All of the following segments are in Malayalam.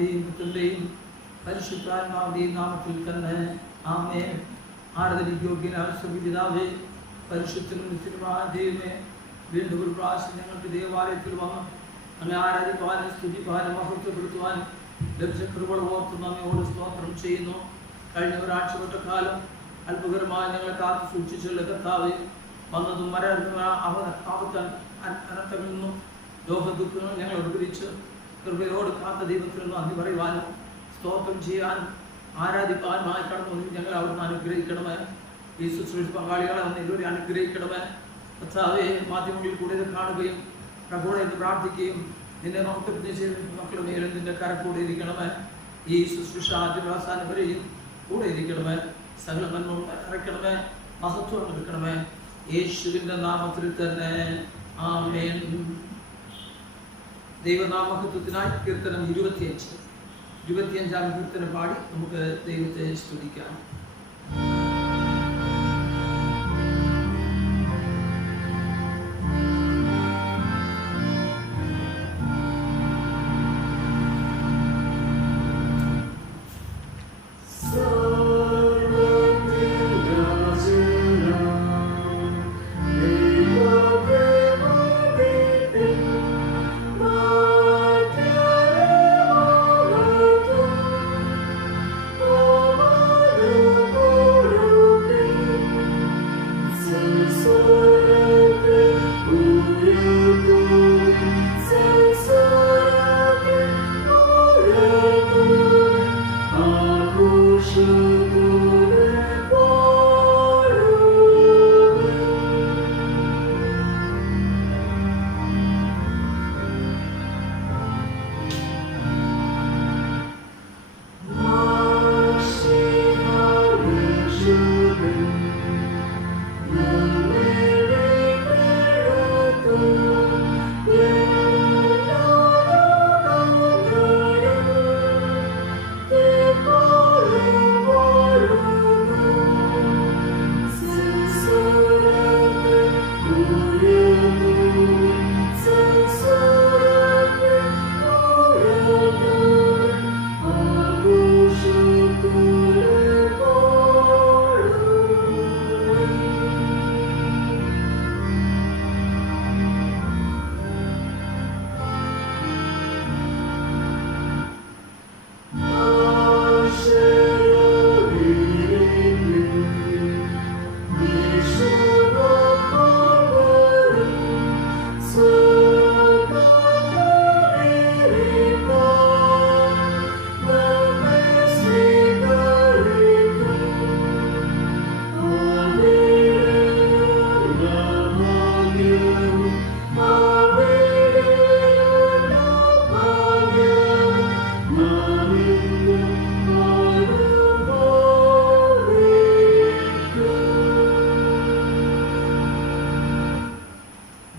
പിതാവിന്റെയും പുത്രന്റെയും പരിശുദ്ധാത്മാവിന്റെയും നാമത്തിൽ തന്നെ ആമേൻ. ആരാധനയ്ക്ക് യോഗ്യനായ പിതാവേ, പരിശുദ്ധനും നിത്യനുമായ ദൈവമേ, വീണ്ടും ഒരു പ്രാവശ്യം ഞങ്ങൾക്ക് ദേവാലയത്തിൽ വന്ന് അങ്ങ് ആരാധിക്കുവാനും സ്തുതിക്കുവാനും മഹത്വപ്പെടുത്തുവാനും ലഭിച്ച കൃപകൾ ഓർത്ത് നമ്മയോട് സ്തോത്രം ചെയ്യുന്നു. കഴിഞ്ഞ ഒരാഴ്ചപ്പെട്ട കാലം അത്ഭുതകരമായി ഞങ്ങളെ കാത്തു സൂക്ഷിച്ചുള്ള കർത്താവേ, വന്നതും അനർത്ഥങ്ങളിൽ നിന്നും ലോകദുഃഖങ്ങൾ ഞങ്ങൾ ഉപകരിച്ച് കൃപയോട് കാത്ത ദൈവത്തിൽ നിന്ന് നന്ദി പറയുവാനും സ്തോത്രം ചെയ്യാനും ആരാധിപ്പാനുമായി കടന്നു ഞങ്ങൾ അവിടുന്ന് അനുഗ്രഹിക്കണമേ. ഈ ശുശ്രൂഷ പങ്കാളികളെ വന്ന് എല്ലാവരും അനുഗ്രഹിക്കണമേ. കർത്താവേ, മാധ്യമങ്ങളിൽ കൂടെ ഇത് കാണുകയും പ്രഭോടെ എന്ന് പ്രാർത്ഥിക്കുകയും നിന്നെ മഹത്വത്തിന് ചെയ്ത് മക്കളുടെ മേലും നിന്റെ കരക്കൂടെ ഇരിക്കണമേ. ഈ ശുശ്രൂഷ ആദ്യവസാനം വരെയും കൂടെ ഇരിക്കണമേ. സകല നന്മ ഇറക്കണമേ, മഹത്വം എടുക്കണമേ. യേശുവിന്റെ നാമത്തിൽ തന്നെ ആമേൻ. ദൈവനാമഹത്വത്തിനായി കീർത്തനം 25-25 കീർത്തനം പാടി നമുക്ക് ദൈവത്തെ സ്തുതിക്കാം.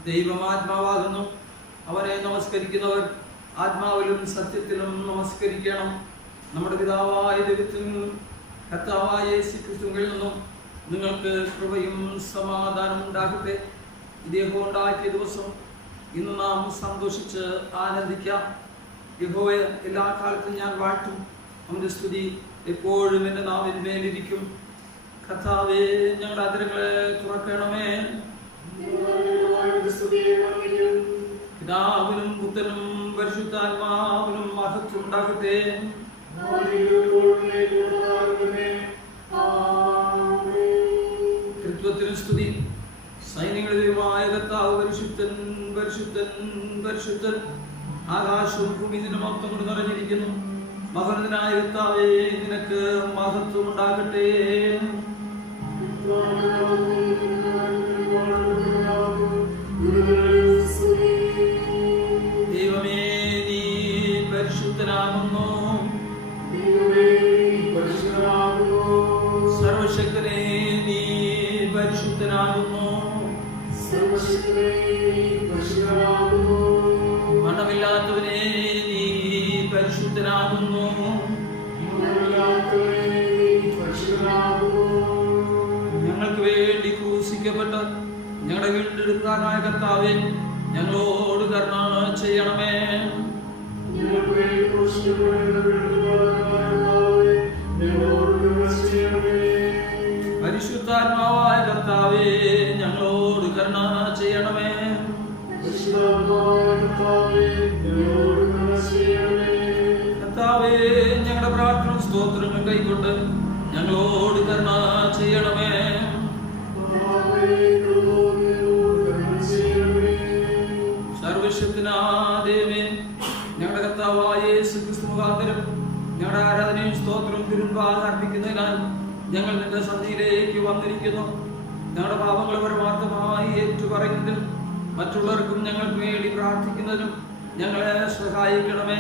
ദൈവമാത്മാവാകുന്നു. അവനെ നമസ്കരിക്കുന്നവർ ആത്മാവിലും സത്യത്തിലും നമസ്കരിക്കണം. നമ്മുടെ പിതാവായ ദൈവത്തിൽ നിന്നും കർത്താവായ യേശുക്രിസ്തുവിൽ നിന്നും നിങ്ങൾക്ക് കൃപയും സമാധാനം ഉണ്ടാകട്ടെ. യഹോവ ഉണ്ടാക്കിയ ദിവസം ഇന്ന് നാം സന്തോഷിച്ച് ആനന്ദിക്കാം. യഹോവയെ എല്ലാ കാലത്തും ഞാൻ വാഴ്ത്തും. അവന്റെ സ്തുതി എപ്പോഴും എൻ്റെ നാവിന്മേലിരിക്കും. കർത്താവേ, ഞങ്ങളുടെ അതിരങ്ങളെ തുറക്കണമേ. പിതാവിനും പുത്രനും പരിശുദ്ധാത്മാവിനും മഹത്വം ഉണ്ടാകട്ടെ. ത്രിത്വത്തിനും സ്തുതി. സൈന്യങ്ങളുമായ കർത്താവ് പരിശുദ്ധൻ പരിശുദ്ധൻ പരിശുദ്ധൻ. ആകാശവും ഭൂമി നിന്റെ മഹത്വം കൊണ്ട് നിറഞ്ഞിരിക്കുന്നു. മഹോന്നതനായ കർത്താവേ, നിനക്ക് മഹത്വം ഉണ്ടാകട്ടെ. ദൈവമേ, നീ പരിശുദ്ധനാകുന്നു. സർവശക്തനേ, നീ പരിശുദ്ധനാകുന്നു. മരണമില്ലാത്തവനേ, നീ പരിശുദ്ധനാകുന്നു. ഞങ്ങൾക്ക് വേണ്ടി ക്രൂശിക്കപ്പെട്ട ഞങ്ങളുടെ വീണ്ടെടുക്കാനായ കർത്താവേ, ഞങ്ങളോട് കരുണ ചെയ്യണമേ. പരിശുദ്ധാത്മാവായ കർത്താവേ, ഞങ്ങളോട് കരുണ ചെയ്യണമേ. കർത്താവേ, ഞങ്ങളുടെ പ്രാർത്ഥന സ്തോത്രങ്ങൾ കൈക്കൊണ്ട് ഞങ്ങളോട് കരുണ ചെയ്യണമേ. സർവശക്തനായ ഞങ്ങളുടെ കർത്താവായ യേശുക്രിസ്തു മുഖാന്തരം ഞങ്ങളുടെ ആരാധനയും സ്തോത്രവും തിരുമുമ്പാകെ അർപ്പിക്കുന്നതിനാൽ ഞങ്ങൾ നിന്റെ സന്നിധിയിലേക്ക് വന്നിരിക്കുന്നു. ഞങ്ങളുടെ പാപങ്ങളെ പരമാർത്ഥമായി ഏറ്റുപറയുന്നതിനും മറ്റുള്ളവർക്കും ഞങ്ങൾക്ക് വേണ്ടി പ്രാർത്ഥിക്കുന്നതിനും ഞങ്ങളെ സഹായിക്കണമേ.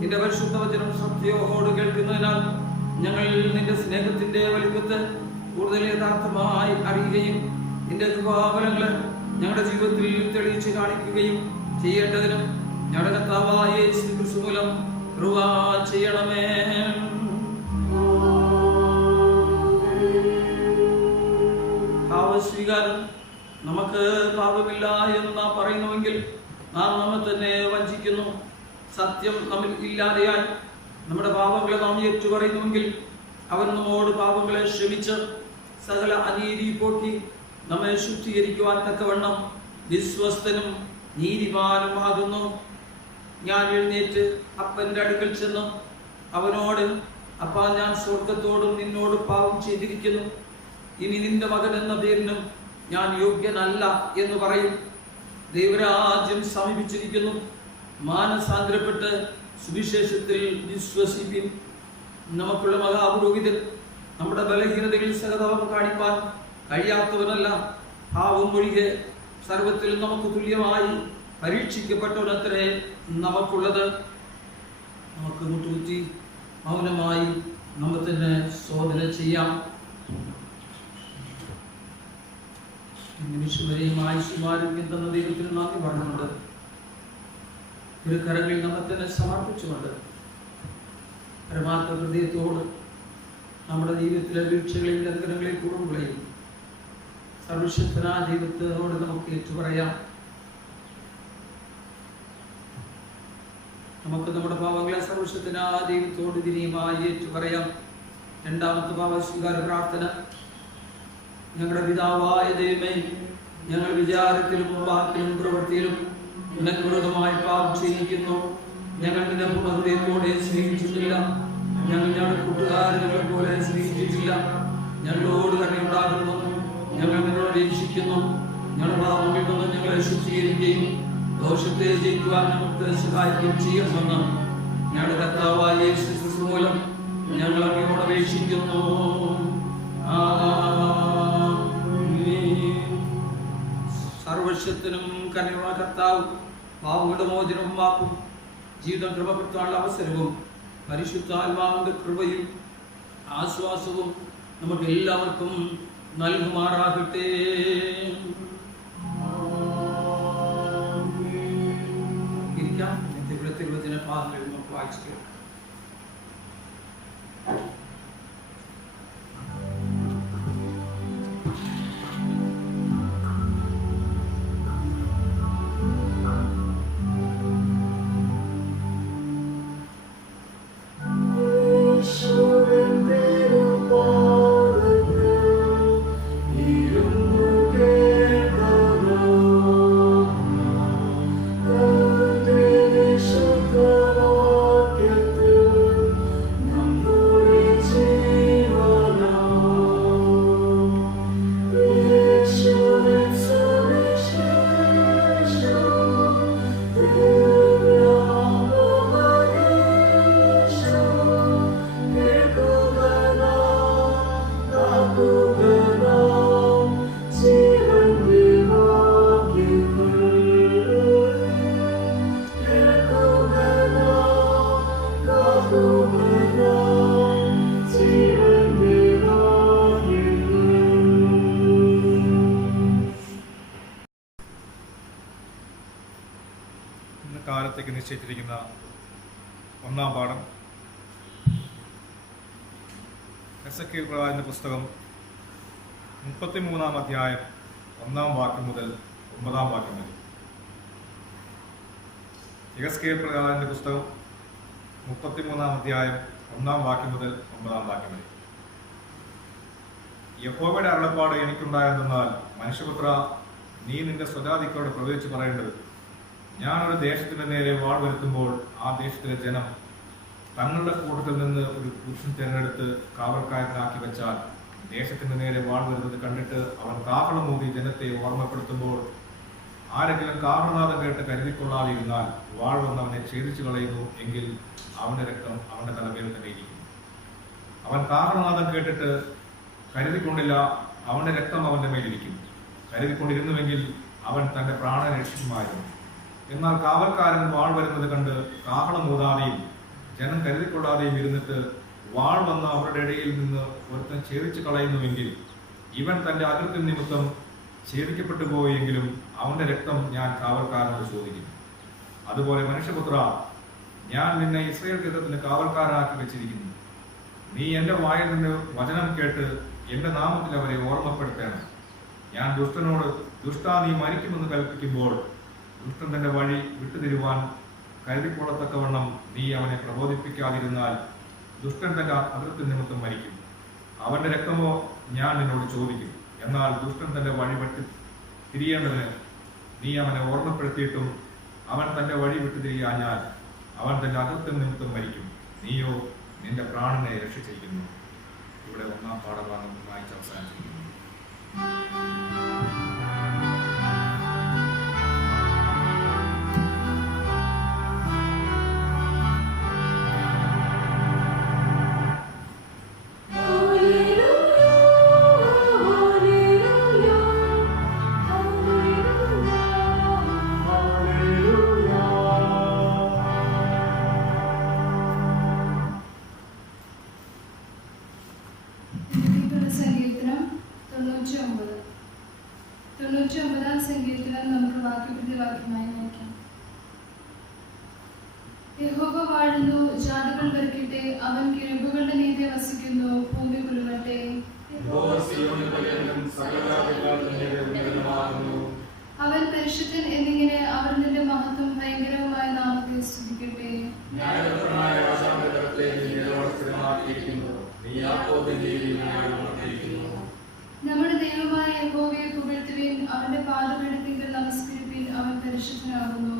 നിന്റെ പരിശുദ്ധ വചനം സത്യയോട് കേൾക്കുന്നതിനാൽ ഞങ്ങൾ നിന്റെ സ്നേഹത്തിന്റെ വലിപ്പത്തെ കൂടുതൽ യഥാർത്ഥമായി അറിയുകയും നിന്റെ കൃപാഫലങ്ങളെ ഞങ്ങളുടെ ജീവിതത്തിൽ തെളിയിച്ച് കാണിക്കുകയും ചെയ്യേണ്ടതിനും ഞങ്ങളുടെ കർത്താവായ യേശുക്രിസ്തു മൂലം കൃപ ചെയ്യണമേ. പാപസ്വീകാരം. നമുക്ക് പാപമില്ല എന്ന് നാം പറയുന്നുവെങ്കിൽ നാം നമ്മെ തന്നെ വഞ്ചിക്കുന്നു. സത്യം നമ്മിൽ ഇല്ലാതെയായി നമ്മുടെ പാപങ്ങളെ നാം ഏറ്റുപറയുന്നുവെങ്കിൽ അവൻ നമ്മോട് പാപങ്ങളെ ക്ഷമിച്ച് സകല അനീതി പോക്കി നമ്മെ ശുദ്ധീകരിക്കുവാൻ തക്കവണ്ണം വിശ്വസ്തനും നീതിമാനുമാകുന്നു. ഞാൻ എഴുന്നേറ്റ് അപ്പന്റെ അടുക്കൽ ചെന്ന് അവനോട്, അപ്പാ, ഞാൻ സ്വർഗത്തോടും നിന്നോട് പാപം ചെയ്തിരിക്കുന്നു. ഇനി നിന്റെ മകൻ എന്ന പേരിനും ഞാൻ യോഗ്യനല്ല എന്ന് പറയും. ദൈവരാജ്യം സമീപിച്ചിരിക്കുന്നു. മാനസാന്തരപ്പെട്ട് സുവിശേഷത്തിൽ വിശ്വസിപ്പിൻ. നമുക്കുള്ള മഹാപുരോഹിതൻ നമ്മുടെ ബലഹീനതകളിൽ സഹതാപം കാണിപ്പാൻ കഴിയാത്തവനല്ല. പാവം ഒഴികെ സർവത്തിൽ നമുക്ക് തുല്യമായി പരീക്ഷിക്കപ്പെട്ടവനത്രേ നമുക്കുള്ളത്. നമുക്ക് മുട്ടുകുത്തി മൗനമായി നമ്മൾ തന്നെ ശോധന ചെയ്യാം. നിമിഷം വരെയും ആയുഷ്മാരോഗ്യം തന്ന ദൈവത്തിന് നന്ദി പറഞ്ഞുകൊണ്ട് ഒരു കരങ്ങളിൽ നമ്മെ തന്നെ സമർപ്പിച്ചുകൊണ്ട് പരമാർത്ഥ ഹൃദയത്തോട് നമ്മുടെ ജീവിതത്തിലെ വീഴ്ചകളെയും ലംഘനങ്ങളെയും കുറവുകളെയും സർവശക്തനായ ദൈവത്തോട് നമുക്ക് ഏറ്റുപറയാം. നമുക്ക് നമ്മുടെ പാപങ്ങളെ സർവശക്തനായ ദൈവത്തോട് വിനയമായി ഏറ്റുപറയാം. രണ്ടാമത്തെ പാപസ്വീകാര പ്രാർത്ഥന. ഞങ്ങളുടെ പിതാവായ ദൈവമേ, ഞങ്ങൾ വിചാരത്തിലും വാക്കിലും പ്രവൃത്തിയിലും നിനക്ക് വിരോധമായി പാപം ചെയ്തിരിക്കുന്നു. ഞങ്ങൾ നിന്നെ പൂർണ്ണഹൃദയത്തോടെ സ്നേഹിച്ചിട്ടില്ല. ഞങ്ങൾ ഞങ്ങളുടെ കൂട്ടുകാരെ പോലെ സ്നേഹിച്ചിട്ടില്ല. ഞങ്ങളോട് കരുണയുണ്ടാകുന്നു. ഞങ്ങൾ നിന്നോട് രക്ഷിക്കുന്നു. ഞങ്ങളുടെ പാപങ്ങളിൽ നിന്ന് ഞങ്ങളെ ശുദ്ധീകരിക്കുകയും ദോഷത്തെ ജയിക്കുവാൻ നമുക്ക് സഹായിക്കുകയും ചെയ്യണമെന്ന് ഞങ്ങളുടെ കർത്താവായ യേശുക്രിസ്തു മൂലം ഞങ്ങൾ അങ്ങയോട് അപേക്ഷിക്കുന്നു. സർവശക്തനും കരുണയുള്ള കർത്താവ്, പാപങ്ങളുടെ മോചനവും വാക്കും ജീവിതം ക്രമപ്പെടുത്താനുള്ള അവസരവും പരിശുദ്ധാത്മാവിന്റെ കൃപയും ആശ്വാസവും നമുക്ക് എല്ലാവർക്കും നൽകുമാറാകട്ടെ. ഇരിക്കാം. തിരുവചന ഭാഗങ്ങൾ നമുക്ക് വായിച്ചു കേൾക്കാം. കാലത്തേക്ക് നിശ്ചയിച്ചിരിക്കുന്ന ഒന്നാം പാഠം എസെക്കിയേൽ പ്രവാചകന്റെ പുസ്തകം 33-ാം അധ്യായം 1-ാം വാക്യം മുതൽ 9-ാം വാക്യം വരെ. എസെക്കിയേൽ പ്രവാചകന്റെ പുസ്തകം 33 അധ്യായം 1 വാക്യം മുതൽ 9 വാക്യം വരെ. യഹോവയുടെ അരുളപ്പാട് എനിക്കുണ്ടായെന്നാൽ, മനുഷ്യപുത്ര, നീ നിന്റെ സ്വജാതിക്കളോട് പ്രവചിച്ച് പറയേണ്ടത്, ഞാനൊരു ദേശത്തിന് നേരെ വാൾ വരുത്തുമ്പോൾ ആ ദേശത്തിലെ ജനം തങ്ങളുടെ കൂട്ടത്തിൽ നിന്ന് ഒരു പുരുഷൻ തിരഞ്ഞെടുത്ത് കാവൽക്കാരനാക്കി വെച്ചാൽ, ദേശത്തിന് നേരെ വാൾ വരുന്നത് കണ്ടിട്ട് അവൻ കാഹളം ഊതി ജനത്തെ ഓർമ്മപ്പെടുത്തുമ്പോൾ ആരെങ്കിലും കാഹളനാദം കേട്ട് കരുതിക്കൊള്ളാതിരുന്നാൽ വാൾ വന്ന് അവനെ ഛേദിച്ചു കളയുന്നു എങ്കിൽ അവന്റെ രക്തം അവന്റെ തലമേൽ തന്നെ ഇരിക്കും. അവൻ കാഹളനാദം കേട്ടിട്ട് കരുതിക്കൊണ്ടില്ല, അവന്റെ രക്തം അവന്റെ മേലിരിക്കും. കരുതിക്കൊണ്ടിരുന്നുവെങ്കിൽ അവൻ തന്റെ പ്രാണനെ രക്ഷിക്കുമായിരുന്നു. എന്നാൽ കാവൽക്കാരൻ വാൾ വരുന്നത് കണ്ട് കാഹളം ഊതാതെയും ജനം കരുതിക്കൊള്ളാതെയും ഇരുന്നിട്ട് വാൾ വന്ന് അവരുടെ ഇടയിൽ നിന്ന് ഒരുത്തൻ ഛേദിച്ചു കളയുന്നുവെങ്കിൽ ഇവൻ തന്റെ അകൃത്യം നിമിത്തം ഛേദിക്കപ്പെട്ടു പോയെങ്കിലും അവന്റെ രക്തം ഞാൻ കാവൽക്കാരനോട് ചോദിക്കും. അതുപോലെ മനുഷ്യപുത്ര, ഞാൻ നിന്നെ ഇസ്രായേൽ ഗൃഹത്തിന് കാവൽക്കാരനാക്കി വെച്ചിരിക്കുന്നു. നീ എന്റെ വായിൽ നിന്ന് വചനം കേട്ട് എന്റെ നാമത്തിൽ അവരെ ഓർമ്മപ്പെടുത്തണം. ഞാൻ ദുഷ്ടനോട്, ദുഷ്ടാ, നീ മരിക്കുമെന്ന് കൽപ്പിക്കുമ്പോൾ ദുഷ്ടൻ തന്റെ വഴി വിട്ടുതിരുവാൻ കരുതിക്കൊള്ളത്തക്കവണ്ണം നീ അവനെ പ്രബോധിപ്പിക്കാതിരുന്നാൽ ദുഷ്ടൻ തന്റെ അകൃത്യ നിമിത്തം മരിക്കും. അവന്റെ രക്തമോ ഞാൻ നിന്നോട് ചോദിക്കും. എന്നാൽ ദുഷ്ടൻ തന്റെ വഴി വിട്ട് തിരിയേണ്ടതിന് നീ അവനെ ഓർമ്മപ്പെടുത്തിയിട്ടും അവൻ തന്റെ വഴി വിട്ടുതിരിയാഞ്ഞാൽ അവൻ തന്റെ അകൃത്യം നിമിത്തം മരിക്കും. നീയോ നിന്റെ പ്രാണനെ രക്ഷിച്ചിരിക്കുന്നു. ഇവിടെ 1 പാഠഭാഗം വായിച്ച് അവസാനിച്ചിരിക്കുന്നു. സങ്കീർത്തനം 99 സങ്കീർത്തനം നമുക്ക് വാക്യമായി നോക്കാം. യഹോവ വാഴുന്നു, ജാതികൾ വരയ്ക്കട്ടെ, അവൻ കിരുബുകളുടെ മീതെ വസിക്കുന്നു, ഭൂമി കുലുങ്ങട്ടെ. അവൻ പരിശുദ്ധൻ എന്നിങ്ങനെ അവർ നിന്റെ മഹത്വം ഭയങ്കരവുമായ നാമത്തെ സ്തുതിക്കട്ടെ. നമ്മുടെ ദൈവമായ യഹോവയെ പുകഴ്ത്തുവിൻ, അവന്റെ പാദപീഠത്തിൽ നമസ്കരിപ്പിൻ, അവൻ പരിശുദ്ധനാകുന്നു.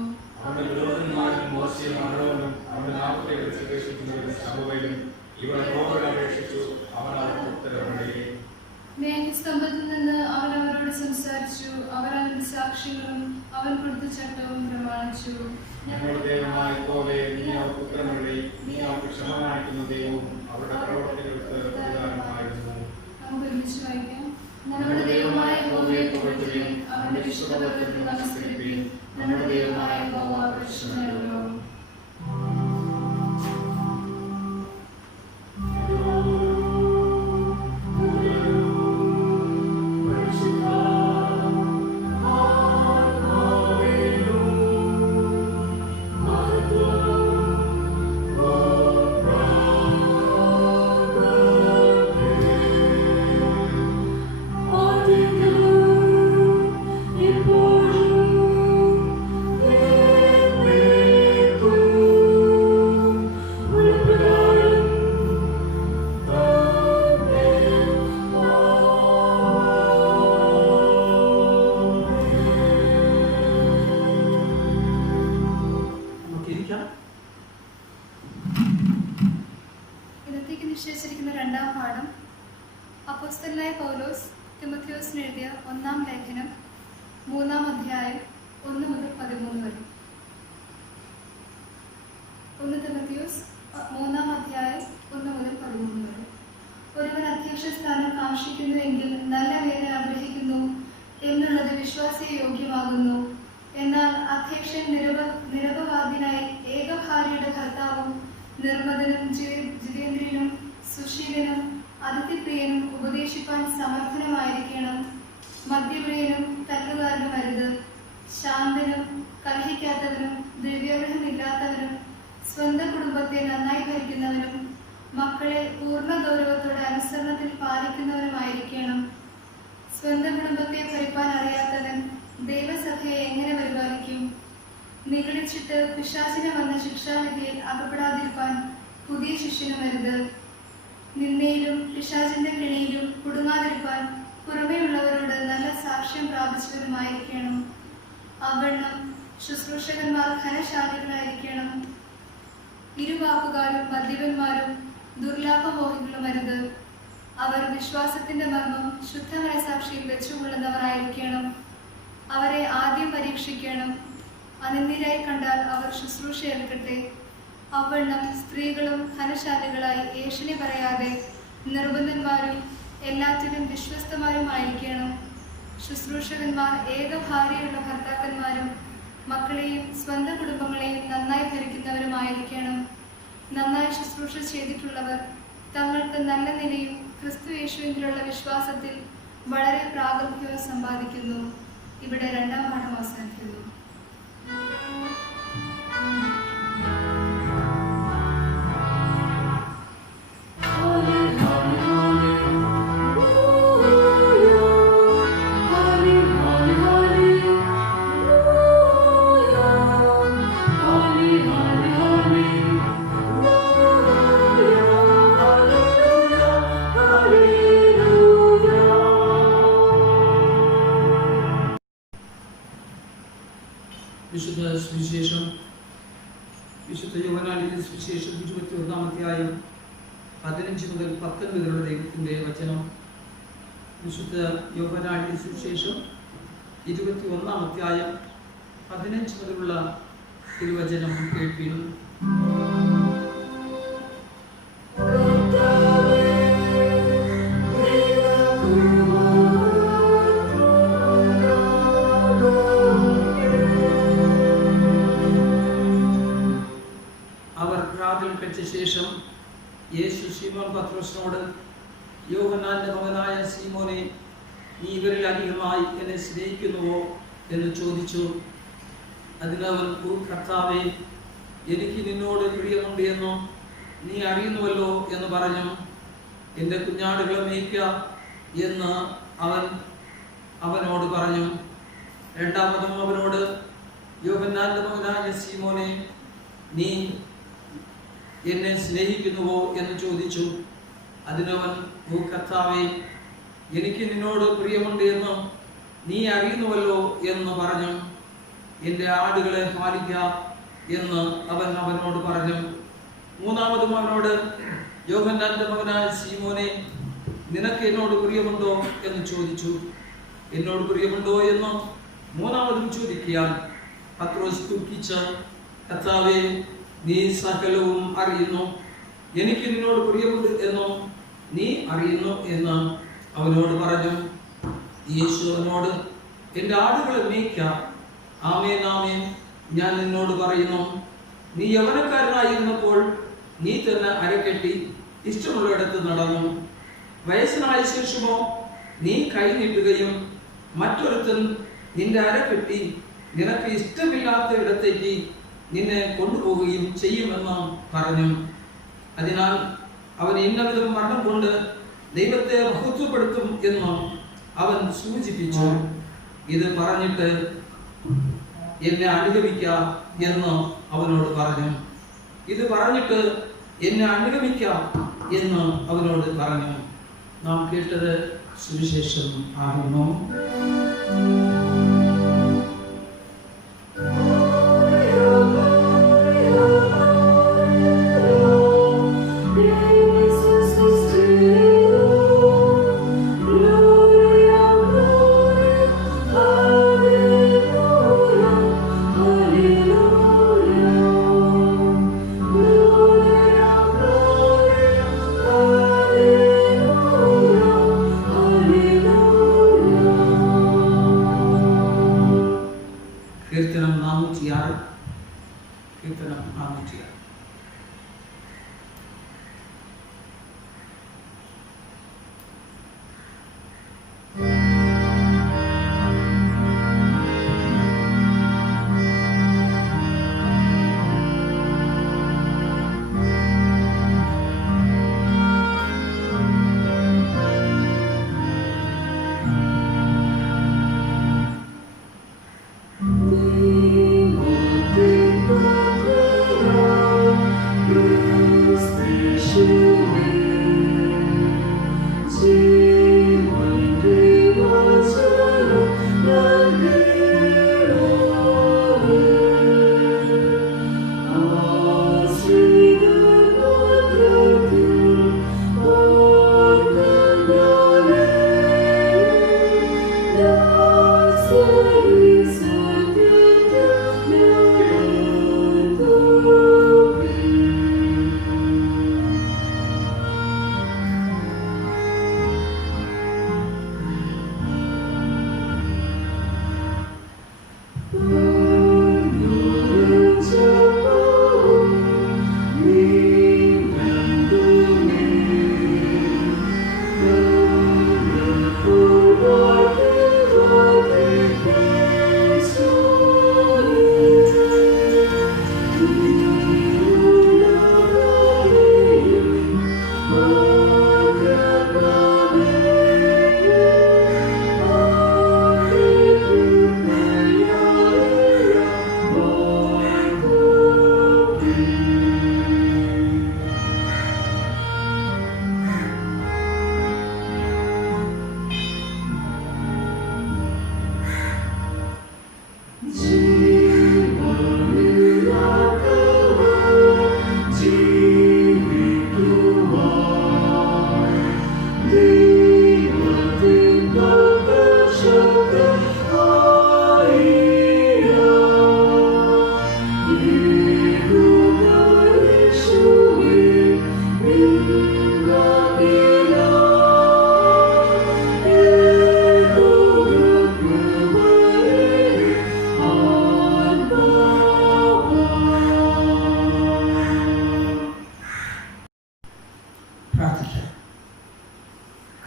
മേഘസ്തംഭത്തിൽ നിന്ന് അവൻ അവരോട് സംസാരിച്ചു, അവർ അവന്റെ സാക്ഷ്യങ്ങളും അവൻ കൊടുത്ത ചട്ടവും പ്രമാണിച്ചു. നമുക്ക് ഒരുമിച്ച് വായിക്കാം. നമ്മുടെ ദൈവമായ യഹോവയെ പുകഴ്ത്തുവിൻ, അവന്റെ വിശുദ്ധപർവ്വതത്തിൽ നമസ്കരിപ്പിൻ, നമ്മുടെ ദൈവമായ യഹോവ പരിശുദ്ധനല്ലോ. ഇന്നത്തേക്ക് നിശ്ചയിച്ചിരിക്കുന്ന 2-ാം പാഠം അപ്പോസ്തലനായ പൗലോസ് തിമോഥെയോസിന് എഴുതിയ 1-ാം ലേഖനം 3-ാം അധ്യായം 1 മുതൽ 13 വരെ. 1 തിമോഥെയോസ് 3-ാം അധ്യായം 1 മുതൽ 13 വരെ. ഒരുവൻ അധ്യക്ഷ സ്ഥാനം കാക്ഷിക്കുന്നുവെങ്കിൽ നല്ല വേല ആഗ്രഹിക്കുന്നു എന്നുള്ളത് വിശ്വാസിയെ യോഗ്യമാകുന്നു. എന്നാൽ അധ്യക്ഷൻ നിരപവാദിനായി ഏകഭാര്യയുടെ ഭർത്താവും നിർമ്മതനും ജിതേന്ദ്രനും സുശീലനും അതിഥിപ്രിയനും ഉപദേശിപ്പാൻ സമർത്ഥനുമായിരിക്കണം. മദ്യപ്രിയനും തല്ലുകാരനും അരുത്. ശാന്തനും കലഹിക്കാത്തവനും ദ്രവ്യാഗ്രഹമില്ലാത്തവനും സ്വന്തം കുടുംബത്തെ നന്നായി ഭരിക്കുന്നവനും മക്കളെ പൂർണ്ണ ഗൗരവത്തോടെ അനുസരണത്തിൽ പാലിക്കുന്നവനുമായിരിക്കണം. സ്വന്തം കുടുംബത്തെ ഭരിപ്പാൻ അറിയാത്തവൻ ദൈവസഭയെ എങ്ങനെ പരിപാലിക്കും? നിഗളിച്ചിട്ട് പിശാചിന് വന്ന ശിക്ഷാവിധിയിൽ അകപ്പെടാതിരിക്കാൻ പുതിയ ശിഷ്യന് വരുത്. നിന്നയിലും പിശാചിന്റെ കെണിയിലും കുടുങ്ങാതിരിക്കാൻ പുറമേയുള്ളവരോട് നല്ല സാക്ഷ്യം പ്രാപിച്ചവരുമായിരിക്കണം. അവണ്ണം ശുശ്രൂഷകന്മാർ ധനശാലികളായിരിക്കണം. ഇരുവാക്കുകാരും മദ്യപന്മാരും ദുർലാഭമോഹികളും അരുത്. അവർ വിശ്വാസത്തിന്റെ മർമ്മം ശുദ്ധ മനസാക്ഷിയിൽ വെച്ചുകൊള്ളുന്നവരായിരിക്കണം. അവരെ ആദ്യം പരീക്ഷിക്കണം. അനന്യരായി കണ്ടാൽ അവർ ശുശ്രൂഷ ഏൽക്കട്ടെ. അവണ്ണം സ്ത്രീകളും ധനശാലികളായി ഏഷണി പറയാതെ നിർബന്ധന്മാരും എല്ലാറ്റിലും വിശ്വസ്തമാരുമായിരിക്കണം. ശുശ്രൂഷകന്മാർ ഏകഭാര്യയുള്ള ഭർത്താക്കന്മാരും മക്കളെയും സ്വന്തം കുടുംബങ്ങളെയും നന്നായി ഭരിക്കുന്നവരുമായിരിക്കണം. നന്നായി ശുശ്രൂഷ ചെയ്തിട്ടുള്ളവർ തങ്ങൾക്ക് നല്ല നിലയും ക്രിസ്തു യേശുവിലുള്ള വിശ്വാസത്തിൽ വളരെ പ്രാഗൽഭ്യവും സമ്പാദിക്കുന്നു. ഇവിടെ രണ്ടാം പാഠം അവസാനിക്കുന്നു. വിശുദ്ധ സുവിശേഷം വിശുദ്ധ യോഹന്നാന്റെ സുവിശേഷം 21-ാം അധ്യായം 15 മുതൽ 19 വരെയുള്ള ദൈവത്തിന്റെ വചനം. വിശുദ്ധ യോഹന്നാന്റെ സുവിശേഷം 21-ാം അധ്യായം 15 മുതലുള്ള തിരുവചനം കേൾപ്പിൻ. ശേഷം യേശു ശീമോൻ പത്രോസിനോട്, യോഹന്നാന്റെ മകനായ ശീമോനെ, നീ ഇവരിൽ അധികമായി എന്നെ സ്നേഹിക്കുന്നുവോ എന്ന് ചോദിച്ചു. അതിനവൻ, ഓ കർത്താവേ, എനിക്ക് നിന്നോട് പ്രിയമുണ്ട് എന്നും നീ അറിയുന്നുവല്ലോ എന്ന് പറഞ്ഞു. എൻ്റെ കുഞ്ഞാടുകളെ മേയ്ക്കുക എന്ന് അവനോട് പറഞ്ഞു. രണ്ടാമതും അവനോട്, യോഹന്നാന്റെ മകനായ ശീമോനെ, നീ എന്നെ സ്നേഹിക്കുന്നുവോ എന്ന് ചോദിച്ചു. അതിനവൻ, ഓ കർത്താവേ, എനിക്ക് നിന്നോട് പ്രിയമുണ്ട് എന്നും നീ അറിയുന്നുവല്ലോ എന്ന് പറഞ്ഞു. എൻ്റെ ആടുകളെ പാലിക്കുക എന്ന് അവനോട് പറഞ്ഞു. മൂന്നാമതും അവനോട്, യോഹന്നാന്റെ മകനായ ശീമോനെ, നിനക്ക് എന്നോട് പ്രിയമുണ്ടോ എന്ന് ചോദിച്ചു. എന്നോട് പ്രിയമുണ്ടോ എന്ന് മൂന്നാമതും ചോദിക്കാൻ പത്രോസ് ദുഃഖിച്ച്, കർത്താവേ, നീ സകലവും അറിയുന്നു, എനിക്ക് നിന്നോട് പ്രിയമുണ്ട് എന്നോ നീ അറിയുന്നു എന്ന് അവനോട് പറഞ്ഞു. യേശു അവനോട്, എൻ്റെ ആടുകളെ മേയ്ക്ക. ആമേൻ ആമേൻ, ഞാൻ നിന്നോട് പറയുന്നു, നീ യൗവനക്കാരനായിരുന്നപ്പോൾ നീ തന്നെ അരക്കെട്ടി ഇഷ്ടമുള്ളിടത്ത് നടന്നു. വയസ്സനായ ശേഷമോ നീ കൈ നീട്ടുകയും മറ്റൊരുത്തൻ നിന്റെ അരക്കെട്ടി നിനക്ക് ഇഷ്ടമില്ലാത്ത ഇടത്തേക്ക് നിന്നെ കൊണ്ടുപോവുകയും ചെയ്യുമെന്ന് പറഞ്ഞു. അതിനാൽ അവൻ ഇന്നവിധം മരണം കൊണ്ട് ദൈവത്തെ മഹത്വപ്പെടുത്തും എന്ന് അവൻ സൂചിപ്പിച്ചു. ഇത് പറഞ്ഞിട്ട് എന്നെ അനുഗമിക്ക എന്ന് അവനോട് പറഞ്ഞു. ഇത് പറഞ്ഞിട്ട് എന്നെ അനുഗമിക്ക എന്ന് അവനോട് പറഞ്ഞു. നാം കേട്ടത് സുവിശേഷം ആകുന്നു.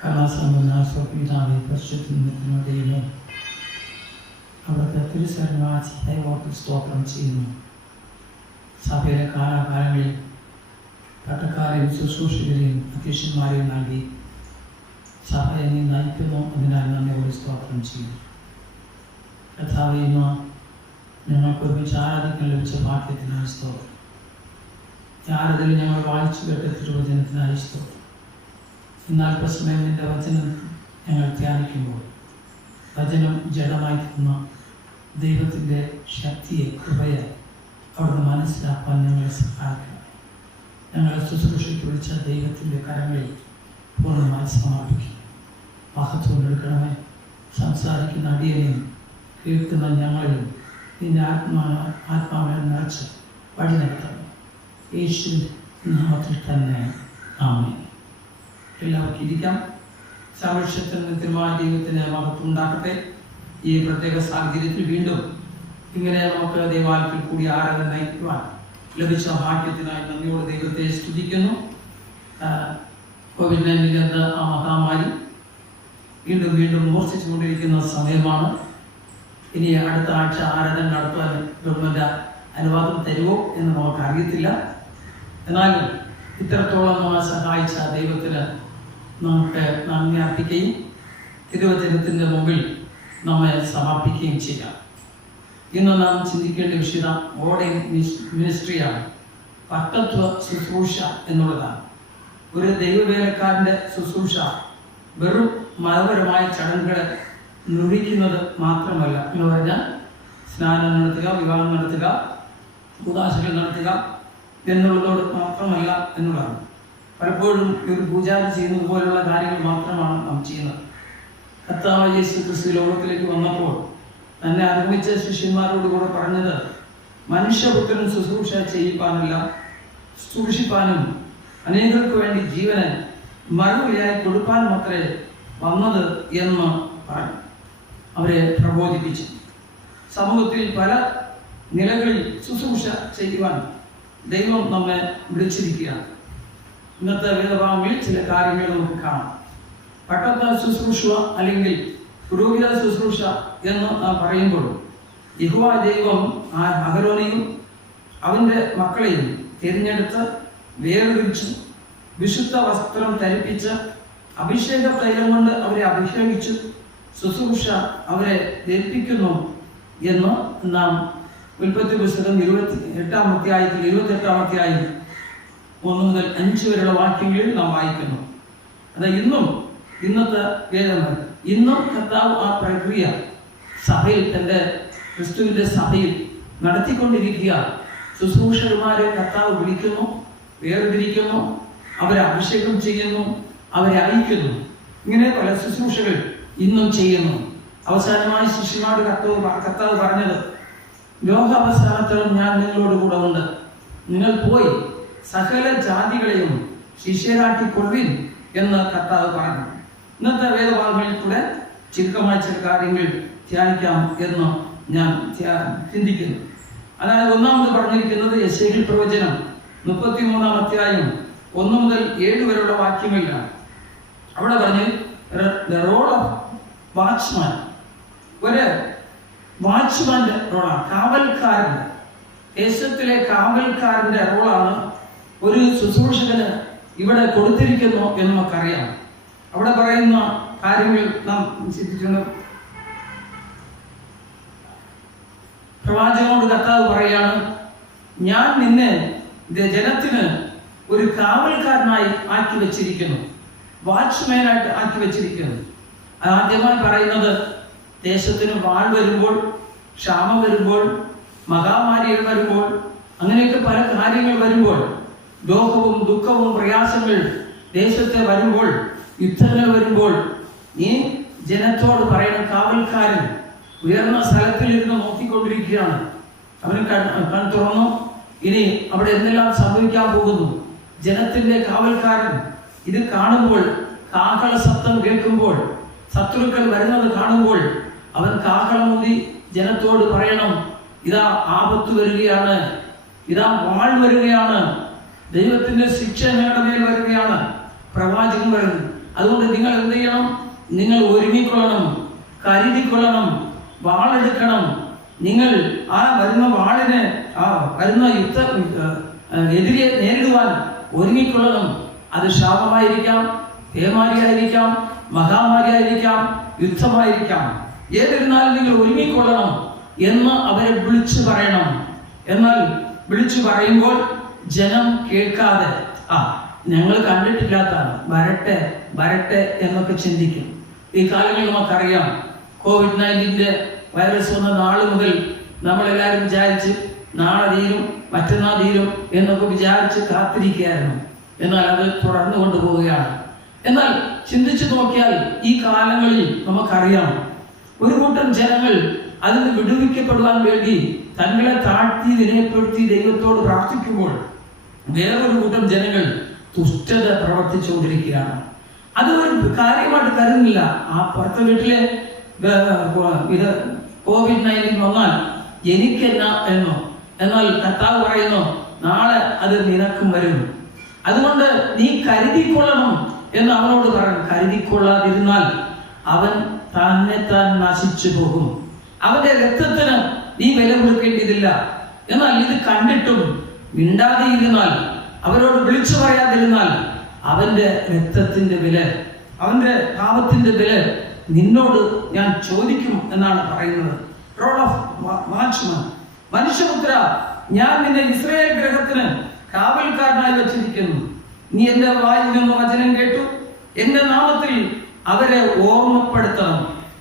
കലാസംബന്ധാസ്വപിതാവെ പരിശുദ്ധ അവിടുത്തെ തിരുസരവാസി ഓർത്ത് സ്തോത്രം ചെയ്യുന്നു. സഭയിലെ കാലാകാലങ്ങളിൽ പട്ടക്കാരെയും ശുശ്രൂഷകരെയും അധ്യക്ഷന്മാരെയും നൽകി സഭയെ നീ നയിക്കുന്നു. അതിനാൽ നന്ദിയോട് സ്തോത്രം ചെയ്യുന്നു. കർത്താവേ, ഇന്ന് ഞങ്ങൾക്ക് ഒരുമിച്ച് ആരാധിക്കാൻ ലഭിച്ച ഭാഗ്യത്തിനായി സ്തോത്രം. ആരാധന ഞങ്ങൾ വായിച്ചു കേട്ട തിരുവചനത്തിനായി സ്തോത്രം. എന്നാൽ അല്പസമയം നിന്റെ വചനം ഞങ്ങൾ ധ്യാനിക്കുമ്പോൾ വചനം ജഡമായി തന്ന ദൈവത്തിൻ്റെ ശക്തിയെ, കൃപയെ അവിടുന്ന് മനസ്സിലാക്കാൻ ഞങ്ങളെ സഹായിക്കണം. ഞങ്ങളെ ശുശ്രൂഷയ്ക്ക് വിളിച്ച ദൈവത്തിൻ്റെ കരങ്ങളിൽ പൂർണ്ണമായി സമർപ്പിക്കും. മഹത്വം എടുക്കണമേ. സംസാരിക്കുന്ന അടിയനെയും കേൾക്കുന്ന ഞങ്ങളിലും നിന്റെ ആത്മാവിനെ നിറച്ച് വഴി നടത്തണം. യേശു നാമത്തിൽ തന്നെ ആമേൻ. എല്ലാവർക്കും ഇരിക്കാം. സാമൂഹ്യത്തിൽ കൃത്യമായ ദൈവത്തിന് മഹത്വം ഉണ്ടാക്കട്ടെ. ഈ പ്രത്യേക സാഹചര്യത്തിൽ വീണ്ടും ഇങ്ങനെ നമുക്ക് ദൈവാലയത്തിൽ കൂടി ആരാധന നയിക്കുവാൻ ലഭിച്ച ഭാഗ്യത്തിനായി നന്ദിയോടെ ദൈവത്തെ സ്തുതിക്കുന്നു. കോവിഡ്-19 എന്ന ആ മഹാമാരി വീണ്ടും വീണ്ടും മൂർച്ഛിച്ചുകൊണ്ടിരിക്കുന്ന സമയമാണ്. ഇനി അടുത്ത ആഴ്ച ആരാധന നടത്തുവാൻ ഗവൺമെൻറ് അനുവാദം തരുമോ എന്ന് നമുക്ക് അറിയത്തില്ല. എന്നാലും ഇത്രത്തോളം നമ്മളെ സഹായിച്ച ദൈവത്തിന് നമുക്ക് നന്ദി അർപ്പിക്കുകയും തിരുവചനത്തിൻ്റെ മുമ്പിൽ നമ്മെ സമർപ്പിക്കുകയും ചെയ്യാം. ഇന്ന് നാം ചിന്തിക്കേണ്ട വിഷയം ഓർഡൈൻഡ് മിനിസ്ട്രിയാണ്. പട്ടത്വ ശുശ്രൂഷ എന്നുള്ളതാണ്. ഒരു ദൈവവേലക്കാരൻ്റെ ശുശ്രൂഷ വെറും മതപരമായ ചടങ്ങുകളെ നിർവഹിക്കുന്നത് മാത്രമല്ല. എന്ന് പറഞ്ഞാൽ സ്നാനം നടത്തുക, വിവാഹം നടത്തുക, ഉദാശകൾ നടത്തുക എന്നുള്ളതോട് മാത്രമല്ല എന്നുള്ളതാണ്. പലപ്പോഴും ഒരു പൂജാരി ചെയ്യുന്നത് പോലുള്ള കാര്യങ്ങൾ മാത്രമാണ് നാം ചെയ്യുന്നത്. കർത്താവായ യേശു ക്രിസ്തു ലോകത്തിലേക്ക് വന്നപ്പോൾ തന്നെ അനുഭവിച്ച ശിഷ്യന്മാരോട് കൂടെ പറഞ്ഞത്, മനുഷ്യപുത്രൻ ശുശ്രൂഷ ചെയ്യിപ്പാനല്ല, സൂക്ഷിപ്പാനും അനേകർക്ക് വേണ്ടി ജീവനെ മറുവിലയായി കൊടുപ്പാനും അത്രേ വന്നത് എന്ന് പറഞ്ഞു. അവരെ പ്രബോധിപ്പിച്ചു. സമൂഹത്തിൽ പല നിലകളിൽ ശുശ്രൂഷ ചെയ്യുവാൻ ദൈവം നമ്മെ വിളിച്ചിരിക്കുകയാണ്. ഇന്നത്തെ വേദഭാഗങ്ങളിൽ ചില കാര്യങ്ങൾ നമുക്ക് കാണാം. പട്ടത്ത ശുശ്രൂഷ അല്ലെങ്കിൽ പുരോഹിത ശുശ്രൂഷ എന്ന് നാം പറയുമ്പോൾ യഹോവ ദൈവം ആ അഹരോനെയും അവൻ്റെ മക്കളെയും തിരഞ്ഞെടുത്ത് വേർതിരിച്ച് വിശുദ്ധ വസ്ത്രം ധരിപ്പിച്ച് അഭിഷേക തൈലം കൊണ്ട് അവരെ അഭിഷേകിച്ച് ശുശ്രൂഷ അവരെ ധരിപ്പിക്കുന്നു എന്ന് നാം ഉൽപ്പത്തി പുസ്തകം 28-ാം അധ്യായത്തിൽ 28-ാം അധ്യായം 1 മുതൽ 5 വരെയുള്ള വാക്യങ്ങളിൽ നാം വായിക്കുന്നു. അത് ഇന്നത്തെ വേദങ്ങൾ ഇന്നും കർത്താവ് ആ പ്രക്രിയ സഭയിൽ, തൻ്റെ ക്രിസ്തുവിൻ്റെ സഭയിൽ നടത്തിക്കൊണ്ടിരിക്കുക. ശുശ്രൂഷകന്മാരെ കർത്താവ് വിളിക്കുന്നു, വേർതിരിക്കുന്നു, അവരെ അഭിഷേകം ചെയ്യുന്നു, അവരെ അയക്കുന്നു. ഇങ്ങനെ പല ശുശ്രൂഷകൾ ഇന്നും ചെയ്യുന്നു. അവസാനമായി ശിഷ്യന്മാരുടെ കർത്താവ് പറഞ്ഞത്, ലോകാവസാനത്തോളം ഞാൻ നിങ്ങളോട് കൂടെ ഉണ്ട്. നിങ്ങൾ പോയി സകല ജാതികളെയും ശിഷ്യരാക്കിക്കൊള്ളുവിൻ എന്ന് കർത്താവ് പറഞ്ഞു. ഇന്നത്തെ വേദഭാഗങ്ങളിൽ കൂടെ ചുരുക്കമായ ചില കാര്യങ്ങൾ ധ്യാനിക്കാം എന്ന് ഞാൻ ചിന്തിക്കുന്നു. അതായത് ഒന്നാമത് പറഞ്ഞിരിക്കുന്നത് യെശയ്യാ പ്രവചനം 33-ാം അധ്യായം 1 മുതൽ 7 വരെയുള്ള വാക്യങ്ങളിലാണ്. അവിടെ പറഞ്ഞ് ദ റോൾ ഓഫ് വാച്ച്മാൻ, ഒരു വാച്ച്മാന്റെ റോളാണ്, കാവൽക്കാരൻ്റെ, ദേശത്തിലെ കാവൽക്കാരൻ്റെ റോളാണ് ഒരു ശുശ്രൂഷകന് ഇവിടെ കൊടുത്തിരിക്കുന്നു എന്ന് നമുക്കറിയാം. അവിടെ പറയുന്ന കാര്യങ്ങൾ നാം ചിന്തിച്ചിട്ടുണ്ട്. പ്രവാചകനോട് കർത്താവ് പറയാണ്, ഞാൻ നിന്നെ ജനത്തിന് ഒരു കാവൽക്കാരനായി ആക്കി വെച്ചിരിക്കുന്നു, വാച്ച്മാനായിട്ട് ആക്കി വെച്ചിരിക്കുന്നു. ആദ്യമായി പറയുന്നത്, ദേശത്തിന് വാൾ വരുമ്പോൾ, ക്ഷാമം വരുമ്പോൾ, മഹാമാരികൾ വരുമ്പോൾ, അങ്ങനെയൊക്കെ പല കാര്യങ്ങൾ വരുമ്പോൾ, ദോഷവും ദുഃഖവും പ്രയാസങ്ങൾ ദേശത്തെ വരുമ്പോൾ, യുദ്ധങ്ങൾ വരുമ്പോൾ, ഈ ജനത്തോട് പറയുന്ന കാവൽക്കാരൻ ഉയർന്ന സ്ഥലത്തിലിരുന്ന് നോക്കിക്കൊണ്ടിരിക്കുകയാണ്. അവന് കൺ തുറന്നു. ഇനി അവിടെ എന്തെല്ലാം സംഭവിക്കാൻ പോകുന്നു. ജനത്തിന്റെ കാവൽക്കാരൻ ഇത് കാണുമ്പോൾ, കാഹള ശബ്ദം കേൾക്കുമ്പോൾ, ശത്രുക്കൾ വരുന്നത് കാണുമ്പോൾ അവൻ കാഹളമൂതി ജനത്തോട് പറയണം, ഇതാ ആപത്ത് വരികയാണ്, ഇതാ വാൾ വരികയാണ്, ദൈവത്തിന്റെ ശിക്ഷ ഞങ്ങളുടെ മേൽ വരികയാണ്. പ്രവാചകൻ പറയുന്നു, അതുകൊണ്ട് നിങ്ങൾ എന്ത് ചെയ്യണം? നിങ്ങൾ ഒരുങ്ങിക്കൊള്ളണം, കരുതിക്കൊള്ളണം, വാളെടുക്കണം. നിങ്ങൾ ആ വരുന്ന വാളിന്, ആ വരുന്ന എതിരെ നേരിടുവാൻ ഒരുങ്ങിക്കൊള്ളണം. അത് ശാപമായിരിക്കാം, പേമാരിയായിരിക്കാം, മഹാമാരിയായിരിക്കാം, യുദ്ധമായിരിക്കാം. ഏതിരുന്നാലും നിങ്ങൾ ഒരുങ്ങിക്കൊള്ളണം എന്ന് അവരെ വിളിച്ചു പറയണം. എന്നാൽ വിളിച്ചു പറയുമ്പോൾ ജനം കേൾക്കാതെ ഞങ്ങൾ കണ്ടിട്ടില്ലാത്തതാണ്, വരട്ടെ വരട്ടെ എന്നൊക്കെ ചിന്തിക്കും. ഈ കാലങ്ങളിൽ നമുക്കറിയാം, COVID-19 വൈറസ് വന്ന നാള് മുതൽ നമ്മളെല്ലാവരും വിചാരിച്ച് നാളെ തീരും, മറ്റന്നാൾ തീരും എന്നൊക്കെ വിചാരിച്ച് കാത്തിരിക്കുകയായിരുന്നു. എന്നാൽ അത് തുടർന്നു കൊണ്ടുപോവുകയാണ്. എന്നാൽ ചിന്തിച്ചു നോക്കിയാൽ ഈ കാലങ്ങളിൽ നമുക്കറിയാം, ഒരു കൂട്ടം ജനങ്ങൾ അതിന് വിടുവിക്കപ്പെടുവാൻ വേണ്ടി തങ്ങളെ താഴ്ത്തി വിനയപ്പെടുത്തി ദൈവത്തോട് പ്രാർത്ഥിക്കുമ്പോൾ വേറൊരു കൂട്ടം ജനങ്ങൾ ദുഷ്ടത പ്രവർത്തിച്ചുകൊണ്ടിരിക്കുകയാണ്. അത് ഒരു കാര്യമായിട്ട് കരുതുന്നില്ല. ആ പുറത്തെ വീട്ടിലെ ഇത് COVID-19 വന്നാൽ എനിക്കെന്നാ എന്നോ, എന്നാൽ കർത്താവ് പറയുന്നു നാളെ അത് നിനക്കും വരും. അതുകൊണ്ട് നീ കരുതിക്കൊള്ളണം എന്ന് അവനോട് പറഞ്ഞു. കരുതിക്കൊള്ളാതിരുന്നാൽ അവൻ താൻ നശിച്ചു പോകും. അവന്റെ രക്തത്തിന് നീ വില കൊടുക്കേണ്ടതില്ല. എന്നാൽ ഇത് കണ്ടിട്ടും മിണ്ടാതെ ഇരുന്നാൽ, അവരോട് വിളിച്ചു പറയാതിരുന്നാൽ അവന്റെ രക്തത്തിന്റെ വില, അവന്റെ പാപത്തിന്റെ വില നിന്നോട് ഞാൻ ചോദിക്കും എന്നാണ് പറയുന്നത്. Role of watchman. മനുഷ്യപുത്ര, ഞാൻ നിന്നെ ഇസ്രായേൽ ഗ്രഹത്തിന് കാവൽക്കാരനായി വെച്ചിരിക്കുന്നു. നീ എന്റെ വായിൽ നിന്ന് വചനം കേട്ടു, എന്റെ നാമത്തിൽ അവരെ ഓർമ്മപ്പെടുത്തണം.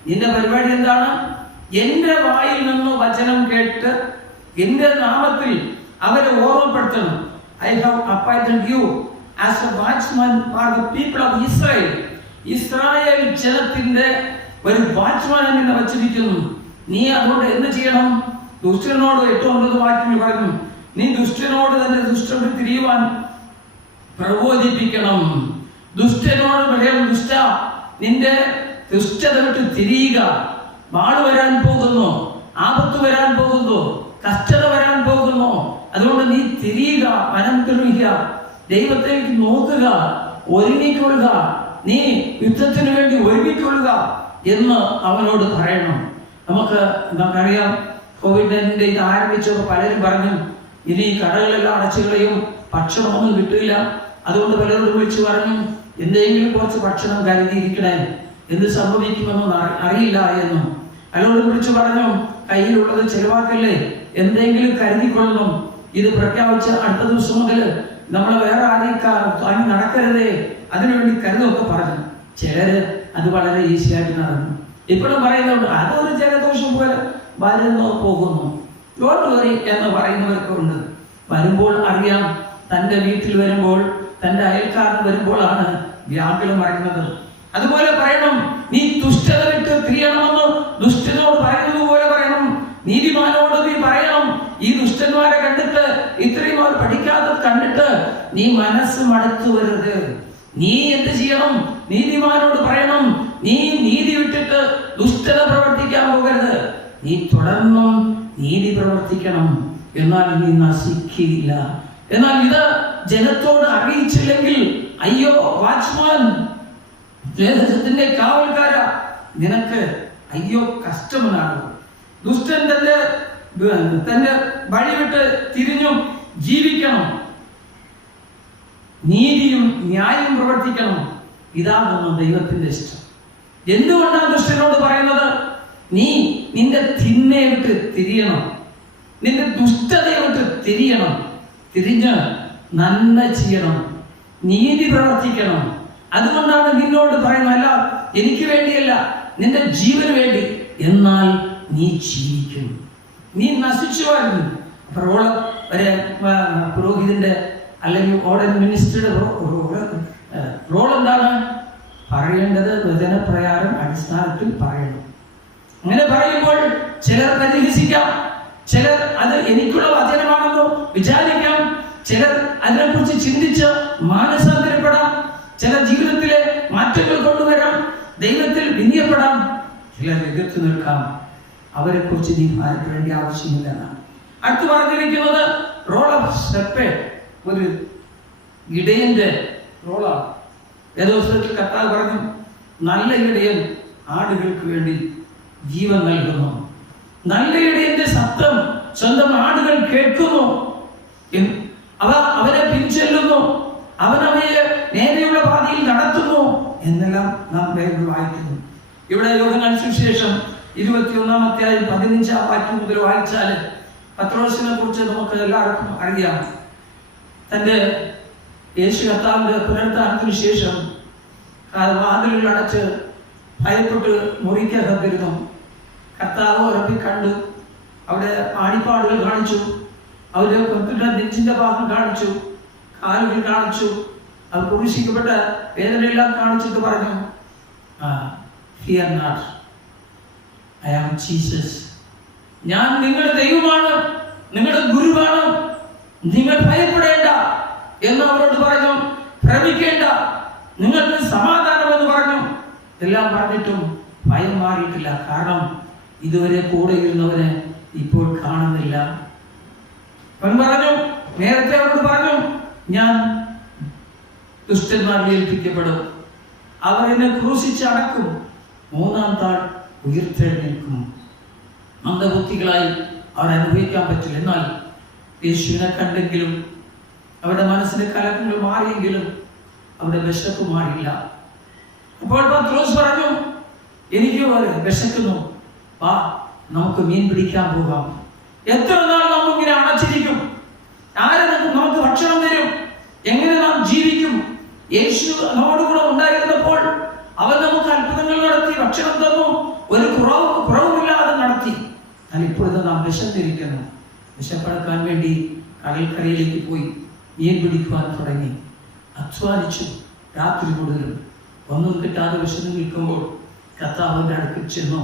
നിന്റെ പരിപാടി എന്താണ്? എന്റെ വായിൽ നിന്ന് വചനം കേട്ട് എന്റെ നാമത്തിൽ അവരെ ഓർമ്മപ്പെടുത്തണം. I have appointed you as a watchman for the people of Israel. Israel ജനത്തിന്റെ ഒരു വാച്ച്മാൻ നിന്നെ വച്ചിരിക്കുന്നു. നീ അതുകൊണ്ട് എന്ത് ചെയ്യണം? ദുഷ്ടനോട് 8-9 വാക്യങ്ങൾ പറഞ്ഞു, നീ ദുഷ്ടനോട് തന്നെ ദുഷ്ടന് തിരിയുവാൻ പ്രബോധിപ്പിക്കണം. ദുഷ്ടനോട് പറയാം, ദുഷ്ട, നിന്റെ ദുഷ്ടത വിട്ട് തിരിയുക. വാള് വരാൻ പോകുന്നു, ആപത്ത് വരാൻ പോകുന്നു, കഷ്ടത വരാൻ പോകുന്നു. അതുകൊണ്ട് നീ തിരിയുക, മനം തിരിയുക, ദൈവത്തേക്ക് നോക്കുക, ഒരുങ്ങിക്കൊള്ളുക, നീ യുദ്ധത്തിന് വേണ്ടി ഒരുങ്ങിക്കൊള്ളുക എന്ന് അവനോട് പറയണം. നമുക്കറിയാം, COVID-19 ഇത് ആരംഭിച്ചപ്പോൾ പലരും പറഞ്ഞു ഇനി കടകളെല്ലാം അടച്ചുകളയും, ഭക്ഷണമൊന്നും കിട്ടില്ല. അതുകൊണ്ട് പലരോട് വിളിച്ചു പറഞ്ഞു എന്തെങ്കിലും കുറച്ച് ഭക്ഷണം കരുതിയിരിക്കണേ, എന്ത് സംഭവിക്കുമെന്ന് അറിയില്ല എന്നും. പലരോട് വിളിച്ചു പറഞ്ഞു കയ്യിലുള്ളത് ചെലവാക്കല്ലേ, എന്തെങ്കിലും കരുതിക്കൊള്ളണം. ഇത് പ്രഖ്യാപിച്ച അടുത്ത ദിവസം മുതൽ നമ്മൾ വേറെ ആരെയും താങ്ങി നടക്കരുതേ, അതിനുവേണ്ടി കരുതൊക്കെ പറഞ്ഞു. ചിലര് അത് വളരെ ഈസി ആയിട്ട് നടന്നു. ഇപ്പോഴും പറയുന്നുണ്ട് അതൊരു ജലദോഷം പോലെ വരുന്നു പോകുന്നു, ഡോണ്ട് വറി എന്ന് പറയുന്നവർക്ക് ഉണ്ട്. വരുമ്പോൾ അറിയാം, തൻ്റെ വീട്ടിൽ വരുമ്പോൾ, തൻ്റെ അയൽക്കാരൻ വരുമ്പോഴാണ് വ്യാകുലം പറയുന്നത്. അതുപോലെ പറയണം, നീ ദുഷ്ടത വിട്ട് തിരിയണമെന്ന് ദുഷ്ടനോട് പറയുന്നത് പോലെ പറയണം. നീതിമാനോട് നീ പറയണം, ഈ ദുഷ്ടന്മാരെ കണ്ടിട്ട്, ഇത്രയും അവർ പഠിക്കാതെ കണ്ടിട്ട് നീ മനസ്സ് മടുത്തു വരരുത്. നീ എന്ത് ചെയ്യണം? നീതിമാനോട് പറയണം, നീ നീതി വിട്ടിട്ട് ദുഷ്ടത പ്രവർത്തിക്കാൻ പോകരുത്. നീ തുടർന്നും നീതി പ്രവർത്തിക്കണം, എന്നാൽ നീ നശിക്കില്ല. എന്നാൽ ഇത് ജനത്തോട് അറിയിച്ചില്ലെങ്കിൽ അയ്യോ വാച്ച്മാൻ, ദേശത്തിന്റെ കാവൽക്കാര, നിനക്ക് അയ്യോ കഷ്ടമെന്നാണ്. ദുഷ്ടൻ തന്റെ വഴി വിട്ട് തിരിഞ്ഞും ജീവിക്കണം, നീതിയും ന്യായം പ്രവർത്തിക്കണം. ഇതാകുന്നു ദൈവത്തിന്റെ ഇഷ്ടം. എന്തുകൊണ്ടാണ് ദുഷ്ടനോട് പറയുന്നത്? നീ നിന്റെ തിന്മയെ വിട്ട് തിരിയണം, നിന്റെ ദുഷ്ടതയെ വിട്ട് തിരിയണം, തിരിഞ്ഞ് നന്മ ചെയ്യണം, നീതി പ്രവർത്തിക്കണം. അതുകൊണ്ടാണ് നിന്നോട് പറയുന്നത്, അല്ല എനിക്ക് വേണ്ടിയല്ല, നിന്റെ ജീവന് വേണ്ടി. എന്നാൽ നീ ജീവിക്കും, നീ നശിച്ചു വരുന്നു. പുരോഹിതന്റെ അല്ലെങ്കിൽ ഓർഡൻ മിനിസ്റ്ററുടെ റോൾ എന്താണ്? പറയേണ്ടത് വചനപ്രകാരം അടിസ്ഥാനത്തിൽ പറയണം. അങ്ങനെ പറയുമ്പോൾ ചിലർ പരിഹസിക്കാം, ചിലർ അത് എനിക്കുള്ള വചനമാണെന്നോ വിചാരിക്കാം, ചിലർ അതിനെക്കുറിച്ച് ചിന്തിച്ച് മാനസാന്തരപ്പെടാം, ചില ജീവിതത്തിലെ മാറ്റങ്ങൾ കൊണ്ടുവരാം, ദൈവത്തിൽ വിനയപ്പെടാം, ചിലർ എതിർത്ത് നിൽക്കാം. അവരെ കുറിച്ച് നീ ഭാരപ്പെടേണ്ട ആവശ്യമില്ല. അടുത്ത് പറഞ്ഞിരിക്കുന്നത് റോൾ ഓഫ് ഷെപ്പേർഡ്, ഒരു ഇടയന്റെ റോളാണ്. വേദപുസ്തകത്തിൽ കർത്താവ് പറഞ്ഞു, നല്ല ഇടയൻ ആടുകൾക്ക് വേണ്ടി ജീവൻ നൽകുന്നു. നല്ല ഇടയന്റെ ശബ്ദം സ്വന്തം ആടുകൾ കേൾക്കുന്നു, അവനെ പിൻചെല്ലുന്നു, അവനവയെ നേരെയുള്ള പാതയിൽ നടത്തുന്നു എന്നെല്ലാം നാം ബൈബിൾ വായിക്കുന്നു. ഇവിടെ യോഹന്നാൻ സുവിശേഷം 21-ാം വാക്യം മുതൽ വായിച്ചാൽ പത്രോസിനെ കുറിച്ച് നമുക്ക് എല്ലാവർക്കും അറിയാം. തൻ്റെ യേശു കർത്താവിന്റെ പുനരുത്ഥാനത്തിന് ശേഷം വാതിലുകൾ അടച്ച് ഭയപ്പെട്ട് മുറിക്കകത്തിരുന്നു. കർത്താവ് ഉറപ്പി കണ്ടു, അവിടെ ആണിപ്പാടുകൾ കാണിച്ചു, അവര് നെഞ്ചിന്റെ ഭാഗം കാണിച്ചു, കാലുകൾ കാണിച്ചു, അവർ കുരിശിക്കപ്പെട്ട വേദനയെല്ലാം കാണിച്ചിട്ട് പറഞ്ഞു, fear not, I am Jesus. ഞാൻ നിങ്ങളുടെ ദൈവമാണ്, നിങ്ങളുടെ ഗുരുവാണ്, നിങ്ങൾ ഭയപ്പെടേണ്ട എന്ന് അവരോട് പറഞ്ഞു. ഭ്രമിക്കേണ്ട, നിങ്ങൾക്ക് സമാധാനം എന്ന് പറഞ്ഞു. എല്ലാം പറഞ്ഞിട്ടും ഭയം മാറിയിട്ടില്ല. കാരണം ഇതുവരെ കൂടെ ഇരുന്നവരെ ഇപ്പോൾ കാണുന്നില്ല. അവൻ പറഞ്ഞു, നേരത്തെ അവരോട് പറഞ്ഞു, ഞാൻ ദുഷ്ടന്മാരിൽ ഏൽപ്പിക്കപ്പെടും, അവർ എന്നെ ക്രൂശിച്ച് അടക്കും, 3-ാം നാൾ ഉയർത്തെഴുന്നേൽക്കും. മന്ദബുദ്ധികളായി അവർ അനുഭവിക്കാൻ പറ്റില്ല. എന്നാൽ യേശുവിനെ കണ്ടെങ്കിലും അവരുടെ മനസ്സിന്റെ കലക്കങ്ങൾ മാറിയെങ്കിലും അവരുടെ വിശപ്പ് മാറിയില്ല. അപ്പോൾ പത്രോസ് പറഞ്ഞു, എനിക്ക് വിശക്കുന്നു, വാ നമുക്ക് മീൻ പിടിക്കാൻ പോകാം. എത്ര നാൾ നമുക്കിങ്ങനെ അടച്ചിരിക്കും? ആരെ നമുക്ക് ഭക്ഷണം തരും? എങ്ങനെ നാം ജീവിക്കും? യേശു നമ്മോടുകൂടെ ഉണ്ടായിരുന്നപ്പോൾ അവൻ നമുക്ക് അത്ഭുതങ്ങൾ നടത്തി, ഭക്ഷണം തന്നു, ഒരു കുറവുമില്ലാതെ നടത്തി. എന്നാൽ ഇപ്പോഴത്തെ നാം വിശന്നിരിക്കുന്നു. വിശപ്പടക്കാൻ വേണ്ടി കടൽക്കരയിലേക്ക് പോയി മീൻ പിടിക്കുവാൻ തുടങ്ങി. അധ്വാനിച്ചു. രാത്രി മുഴുവനും ഒന്നും കിട്ടാതെ വിശന്ന് നിൽക്കുമ്പോൾ കർത്താവിന്റെ അടുക്കൽ ചെന്നു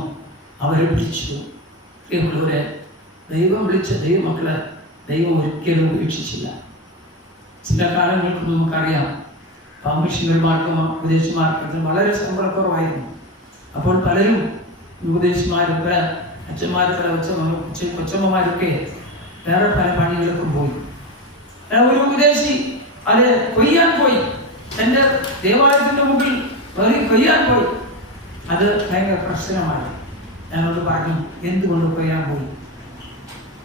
അവരെ വിളിച്ചു. പ്രിയമുള്ളവരെ, ദൈവം വിളിച്ച ദൈവമക്കളെ ദൈവം ഒരിക്കലും ഉപേക്ഷിച്ചില്ല. ചില കാലങ്ങൾക്ക് നമുക്കറിയാം, മിഷണറിമാർക്കും ഉപദേശിമാർക്കും വളരെ സമ്പർക്കമായിരുന്നു. അപ്പോൾ പലരും ഉപദേശിമാരും അച്ഛന്മാരും കൊച്ചമ്മമാരൊക്കെ വേറെ പല പണികൾക്കും പോയി. ഒരു ഉപദേശി അത് കൊയ്യാൻ പോയി, എൻ്റെ ദേവാലയത്തിൻ്റെ മുമ്പിൽ കൊയ്യാൻ പോയി. അത് ഭയങ്കര പ്രശ്നമാണ്. ഞാനോട് പറഞ്ഞു, എന്തുകൊണ്ട് കൊയ്യാൻ പോയി?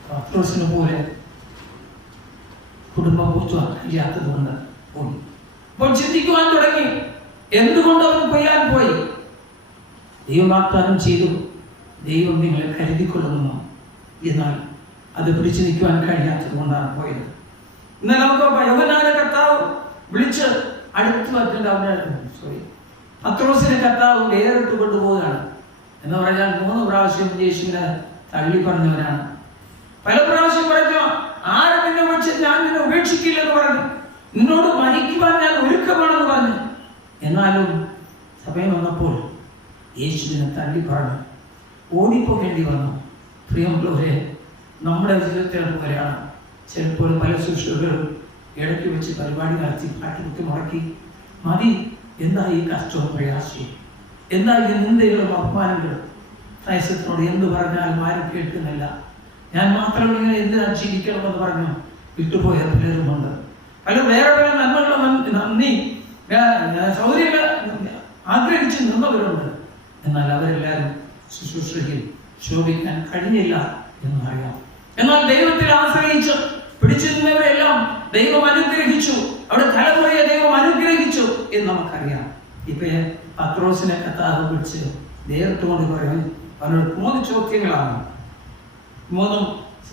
പത്രോസിനെ പോലെ കുടുംബം ഇല്ലാത്തത് കൊണ്ട് പോയി. അപ്പോൾ ചിന്തിക്കുവാൻ തുടങ്ങി, എന്തുകൊണ്ട് അവൻ കൊയ്യാൻ പോയി? ദൈവം വാഗ്ദാനം ചെയ്തു, ദൈവം നിങ്ങളെ കരുതിക്കൊള്ളുന്നു. എന്നാൽ അത് പിടിച്ചു നിൽക്കുവാൻ കഴിയാത്തത് കൊണ്ടാണ് പോയത്. എന്നാൽ നമുക്ക് യോഹന്നാനെ കർത്താവ് വിളിച്ച് അടുത്ത് പത്രോസിനെ കർത്താവ് വേറിട്ട് കൊണ്ടുപോവുകയാണ്. എന്ന് പറഞ്ഞാൽ 3 പ്രാവശ്യം യേശുവിനെ തള്ളി പറഞ്ഞവരാണ്. പല പ്രാവശ്യം പറഞ്ഞു, ആരെ നിന്നെ ഉപേക്ഷിച്ച് ഞാൻ നിന്നെ ഉപേക്ഷിക്കില്ലെന്ന് പറഞ്ഞു, നിന്നോട് മരിക്കുവാൻ ഞാൻ ഒരുക്കമാണെന്ന് പറഞ്ഞു. എന്നാലും സമയം വന്നപ്പോൾ യേശുവിനെ തള്ളി പറഞ്ഞു ഓടിപ്പോകേണ്ടി വന്നു. പ്രിയമുള്ളവരെ, നമ്മുടെ ജീവിതത്തിൽ പോലെയാണ്. ചിലപ്പോൾ പല ശുശ്രൂഷകളും ഇടയ്ക്ക് വെച്ച് പരിപാടി നടത്തി പാട്ടുകുത്തി മുടക്കി മതി. എന്താ ഈ കഷ്ടവും പ്രയാസവും, എന്താ ഈ നിന്ദകളും അപമാനങ്ങളും? ക്രൈസ്തവത്തിനോട് എന്ത് പറഞ്ഞാലും ആരും കേൾക്കുന്നില്ല. ഞാൻ മാത്രം ഇങ്ങനെ എന്തിനാ ജീവിക്കണമെന്ന് പറഞ്ഞു വിട്ടുപോയ പലരുമുണ്ട്. പല വേറെ പല നന്മകളും നന്ദി സൗകര്യങ്ങൾ ആഗ്രഹിച്ച് നിന്നവരുണ്ട്. എന്നാൽ അവരെല്ലാവരും ശുശ്രൂഷയിൽ ശോഭിക്കാൻ കഴിഞ്ഞില്ല എന്നറിയാം. എന്നാൽ ദൈവത്തിൽ ആശ്രയിച്ച് പിടിച്ചു നിന്നവരെല്ലാം ദൈവം അനുഗ്രഹിച്ചു. അവിടെ തലമുറയെ ദൈവം അനുഗ്രഹിച്ചു എന്ന് നമുക്കറിയാം. ഇപ്പൊ പത്രോസിനെ കർത്താവ് വിളിച്ച് നേരിട്ടുകൊണ്ട് പറയാൻ അവരോട് 3 ചോദ്യങ്ങളാണ്. 3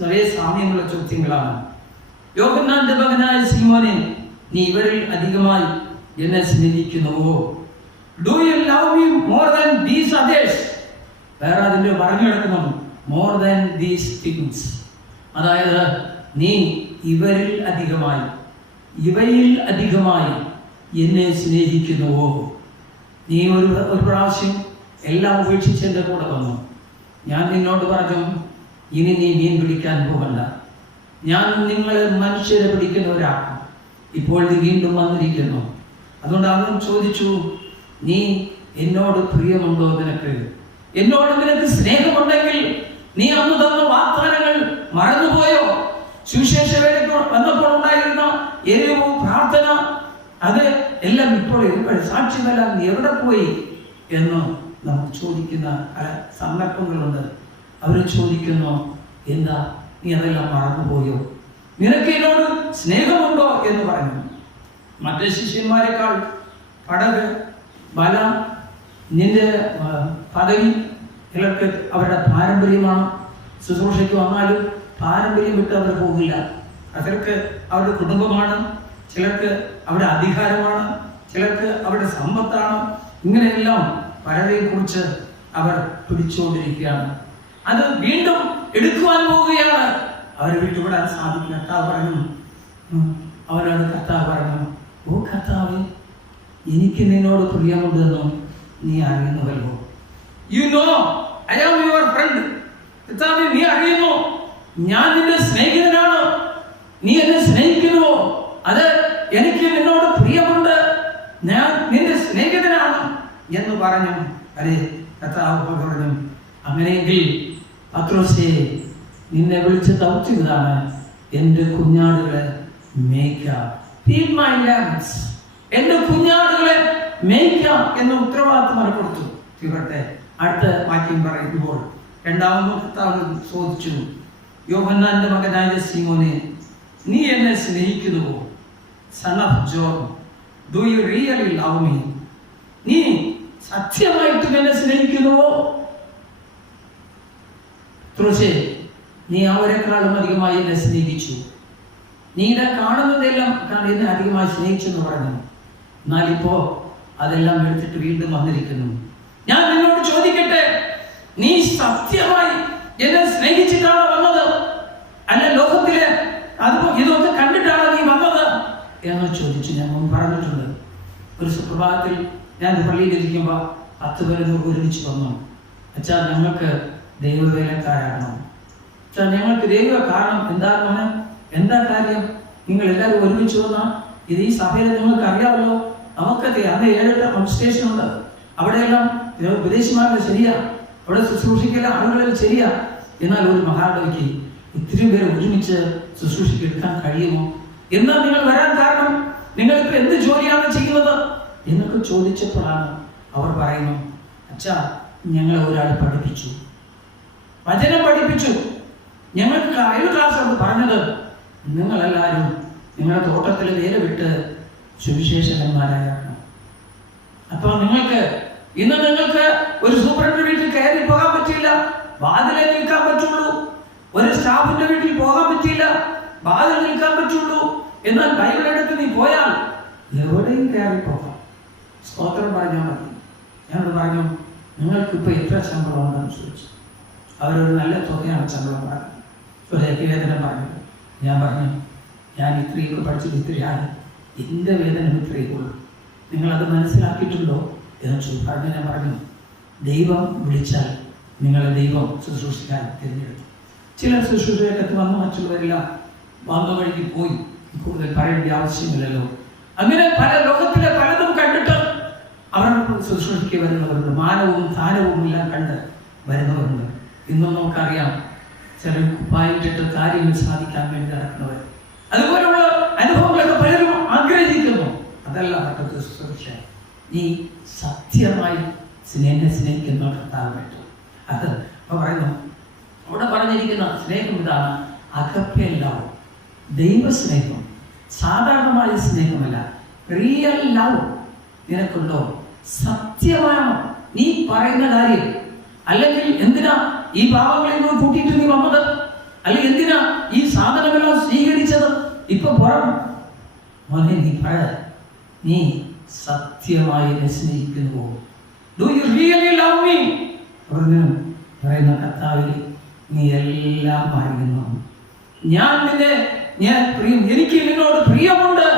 ഒരേ സാമ്യമുള്ള ചോദ്യങ്ങളാണ്. യോഹന്നാന്റെ മകനായ സീമോനെ, നീ ഇവരിൽ അധികമായി എന്നെ സ്നേഹിക്കുന്നുവോ? Do you love me more than these others? വേറെ അതിന്റെ പറഞ്ഞു കിടക്കുന്നു, മോർ ദാൻ ദീസ് തിങ്സ്. അതായത് നീ ഇവരിൽ അധികമായി, ഇവയിൽ അധികമായി എന്നെ സ്നേഹിക്കുന്നുവോ? നീ ഒരു പ്രാവശ്യം എല്ലാം ഉപേക്ഷിച്ച് എൻ്റെ കൂടെ വന്നു. ഞാൻ നിന്നോട് പറഞ്ഞു, ഇനി നീ മീൻ പിടിക്കാൻ പോകണ്ട, ഞാൻ നിങ്ങളെ മനുഷ്യരെ പിടിക്കുന്നവരാക്കും. ഇപ്പോൾ നീ വീണ്ടും വന്നിരിക്കുന്നു. അതുകൊണ്ട് അവൻ ചോദിച്ചു, നീ എന്നോട് പ്രിയമുണ്ടോ? എന്നോട് നിനക്ക് സ്നേഹമുണ്ടെങ്കിൽ നീ അന്ന് തന്ന വാഗ്ദാനങ്ങൾ മറന്നുപോയോ? സുവിശേഷ വേലയ്ക്ക് വന്നപ്പോൾ ഉണ്ടായിരുന്ന എരിവും പ്രാർത്ഥന, അത് എല്ലാം ഇപ്പോൾ സാക്ഷ്യമെല്ലാം നീ എവിടെ പോയി എന്ന് നമുക്ക് ചോദിക്കുന്ന പല സന്ദർഭങ്ങളുണ്ട്. അവർ ചോദിക്കുന്നു, എന്താ നീ അതെല്ലാം മറന്നുപോയോ? നിനക്ക് എന്നോട് സ്നേഹമുണ്ടോ എന്ന് പറഞ്ഞു. മറ്റേ ശിഷ്യന്മാരെക്കാൾ പടക്, ബല, നിന്റെ പദവി ചിലർക്ക് അവരുടെ പാരമ്പര്യമാണ്. ശുശ്രൂഷയ്ക്ക് വന്നാലും പാരമ്പര്യം വിട്ട് അവർ പോകില്ല. ചിലർക്ക് അവരുടെ കുടുംബമാണ്, ചിലർക്ക് അവരുടെ അധികാരമാണ്, ചിലർക്ക് അവരുടെ സമ്പത്താണ്. ഇങ്ങനെയെല്ലാം പലരെയും കുറിച്ച് അവർ പിടിച്ചുകൊണ്ടിരിക്കുകയാണ്. അത് വീണ്ടും എടുക്കുവാൻ പോവുകയാണ്. അവരെ വിട്ടുവിടാൻ സാധിക്കും. കർത്താവ് പറഞ്ഞു, അവരോട് കർത്താവ് പറഞ്ഞു, ഓ കർത്താവേ, എനിക്ക് നിന്നോട് പ്രിയമുണ്ടെന്നും നീ അറിയുന്നുവല്ലോ. You know I am your friend. കർത്താവേ, നീ അറിയുന്നു ഞാൻ നിന്റെ സ്നേഹിതനാണ്. നീ എന്നെ സ്നേഹിക്കുന്നുവോ? അത് എനിക്ക് നിന്നോട് പ്രിയമുണ്ട്, ഞാൻ നിന്റെ സ്നേഹിതനാണ് എന്ന് പറഞ്ഞു. അതെ, കർത്താവ് പറഞ്ഞു, അങ്ങനെയെങ്കിൽ പത്രോസേ, നിന്നെ വിളിച്ച ദൗത്യം ഇതാണ്, എൻ്റെ കുഞ്ഞാടുകളെ മേയ്ക്കാം. Feed my ലാംബ്സ്. എൻ്റെ കുഞ്ഞാടുകളെ മേയ്ക്കാം എന്ന ഉത്തരവാദിത്വം അവർ കൊടുത്തു. തീർത്തെ അടുത്ത വാക്യം പറയുമ്പോൾ രണ്ടാമത് കർത്താവ് ചോദിച്ചു, യോഹന്നാന്റെ മകനായ സീമോനെ, നീ എന്നെ സ്നേഹിക്കുന്നുവോ? Son of John, do you really love me? നീ സത്യമായിട്ടും എന്നെ സ്നേഹിക്കുന്നുവോ? പത്രോസേ, നീ അവരെക്കാളും അധികമായി എന്നെ സ്നേഹിച്ചു. നീ ഇതാ കാണുന്നതെല്ലാം എന്നെ അധികമായി സ്നേഹിച്ചു എന്ന് പറഞ്ഞു. എന്നാൽ ഇപ്പോ അതെല്ലാം എടുത്തിട്ട് വീണ്ടും വന്നിരിക്കുന്നു. ഞാൻ നിന്നോട് ചോദിക്കട്ടെ, നീ സത്യമായി എന്നെ സ്നേഹിച്ചിട്ടാണ് വന്നത്, അല്ല ലോകത്തിലെ ഇതൊക്കെ കണ്ടിട്ടാണ് നീ വന്നത് എന്ന് ചോദിച്ചു. ഞാൻ മുമ്പ് പറഞ്ഞിട്ടുണ്ട്, ഒരു സുപ്രഭാതത്തിൽ ഞാൻ പള്ളിയിൽ ഇരിക്കുമ്പോൾ 10 പേര് ഒരുമിച്ച് വന്നു. അച്ഛാ, ഞങ്ങൾക്ക് ദൈവവേലക്കാരാകണം. അച്ഛാ, ഞങ്ങൾക്ക് ദൈവ കാരണം എന്താണ്? എന്താ കാര്യം? നിങ്ങൾ എല്ലാവരും ഒരുമിച്ച് വന്നാൽ ഇത് ഈ സഭയിൽ നിങ്ങൾക്ക് അറിയാമല്ലോ. നമുക്കത് അന്ന് 7-8 പമ്പ് സ്റ്റേഷൻ ഉണ്ട്. അവിടെയെല്ലാം വിദേശിമാരുടെ ശരിയാ, അവിടെ ശുശ്രൂഷിക്കുന്ന ആളുകളിൽ ശരിയാ. എന്നാൽ ഒരു മഹാടവയ്ക്ക് ഇത്രയും പേര് ഒരുമിച്ച് ശുശ്രൂഷിക്കെടുക്കാൻ കഴിയുമോ? എന്നാൽ നിങ്ങൾ വരാൻ കാരണം നിങ്ങളിപ്പോൾ എന്ത് ജോലിയാണ് ചെയ്യുന്നത് എന്നൊക്കെ ചോദിച്ചപ്പോഴാണ് അവർ പറയുന്നു, അച്ഛാ, ഞങ്ങളെ ഒരാൾ പഠിപ്പിച്ചു, വചനം പഠിപ്പിച്ചു. ഞങ്ങൾക്ക് അയൽ ക്ലാസ് അത് പറഞ്ഞത്, നിങ്ങളെല്ലാവരും നിങ്ങളുടെ തോട്ടത്തിൽ വേല വിട്ട് സുവിശേഷകന്മാരാകണം. അപ്പോൾ നിങ്ങൾക്ക് ഒരു സൂപ്രണ്ട് വീട്ടിൽ കയറി പോകാൻ പറ്റില്ല, വാതിലെ നിൽക്കാൻ പറ്റുള്ളൂ. ഒരു സ്റ്റാഫിന്റെ വീട്ടിൽ പോകാൻ പറ്റില്ല, വാതിൽ നിൽക്കാൻ പറ്റുള്ളൂ. എന്നാൽ ബൈബിൾ എടുത്ത് നീ പോയാൽ എവിടെയും കയറി പോകാം. സ്തോത്രം പറഞ്ഞാൽ മതി. ഞാനോട് പറഞ്ഞു, നിങ്ങൾക്ക് ഇപ്പൊ എത്ര ശമ്പളം ഉണ്ടെന്ന് ചോദിച്ചു. അവരൊരു നല്ല തുകയാണ് ശമ്പളം പറഞ്ഞത്, ഒരു വേതനം പറഞ്ഞത്. ഞാൻ പറഞ്ഞു, ഞാൻ ഇത്രയൊക്കെ പഠിച്ചത് ഇത്രയാണ്, എൻ്റെ വേതനം ഇത്രയേ ഉള്ളൂ, നിങ്ങളത് മനസ്സിലാക്കിയിട്ടുണ്ടോ എന്ന് പറഞ്ഞു. ഞാൻ പറഞ്ഞു, ദൈവം വിളിച്ചാൽ നിങ്ങളെ ദൈവം ശുശ്രൂഷിക്കാൻ തിരഞ്ഞെടുത്തു. ചില ശുശ്രൂഷകർക്ക് വന്നു, മറ്റുള്ളവരെല്ലാം വന്ന വഴിക്ക് പോയി. കൂടുതൽ പറയേണ്ട ആവശ്യമില്ലല്ലോ. അങ്ങനെ പല ലോകത്തിലെ പലതും കണ്ടിട്ട് അവർ ശുശ്രൂഷിക്ക് വരുന്നവരുണ്ട്. മാനവും ധാനവും എല്ലാം കണ്ട് വരുന്നവരുണ്ട്. ഇന്നും നമുക്കറിയാം, ചില കുപ്പായിട്ടിട്ട് കാര്യങ്ങൾ സാധിക്കാൻ വേണ്ടി നടക്കുന്നവർ. അതുപോലുള്ള അനുഭവങ്ങളൊക്കെ പലരും ആഗ്രഹിക്കുന്നു. അതല്ല മറ്റൊരു ശുശ്രൂഷ. നീ സത്യമായി എന്നെ സ്നേഹിക്കുന്ന കർത്താവ് പറ്റും. അത് പറയുന്നു, അവിടെ പറഞ്ഞിരിക്കുന്ന സ്നേഹം ഇതാണ്, അഗപ്പേ ലവ്, ദൈവസ്നേഹം. സാധാരണമായ സ്നേഹമല്ല, റിയൽ ലവ് നിനക്കുണ്ടോ? സത്യമാണോ നീ പറയുന്ന കാര്യം? അല്ലെങ്കിൽ എന്തിനാ ഈ പാവങ്ങളെ കൂട്ടിയിട്ട് നീ വന്നത്? അല്ലെങ്കിൽ എന്തിനാ ഈ സാധനമെല്ലാം സ്വീകരിച്ചത്? ഇപ്പൊ പുറം മോനെ, നീ പറ, നീ സത്യമായി എന്നെ സ്നേഹിക്കുന്നുവോ? Do you really love me? പറയുന്ന കർത്താവിൽ നീ എല്ലാം അറിയുന്നു. എനിക്ക് നിന്നോട് പ്രിയമുണ്ട്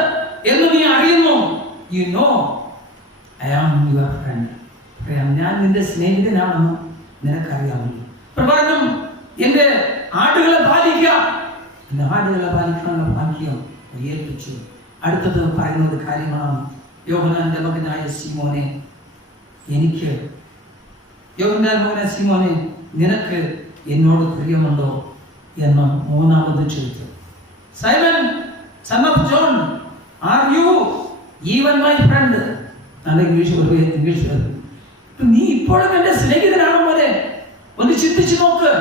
എന്ന് നീ അറിയുന്നു. You know I am your friend. ഞാൻ നിന്റെ സ്നേഹിതനാണെന്ന് നിനക്കറിയാമല്ലോ. പറഞ്ഞു, എന്റെ ആടുകളെ പാലിക്കാം. എന്റെ ആടുകളെ പാലിക്കാനുള്ള ഭാഗ്യം ഏൽപ്പിച്ചു. അടുത്തത് പറയുന്ന ഒരു കാര്യമാണ്, യോഹന്നാന്റെ മകനായ സീമോനെ, നിനക്ക് എന്നോട് പ്രിയമുണ്ടോ എന്ന് മൂന്നാമത് ചോദിച്ചു. Simon, sun of John, are you even my friend, നല്ല ഇംഗ്ലീഷ് നീ ഇപ്പോഴും എന്റെ സ്നേഹിതനാണോ പോലെ ഒന്ന് ചിന്തിച്ചു നോക്ക്.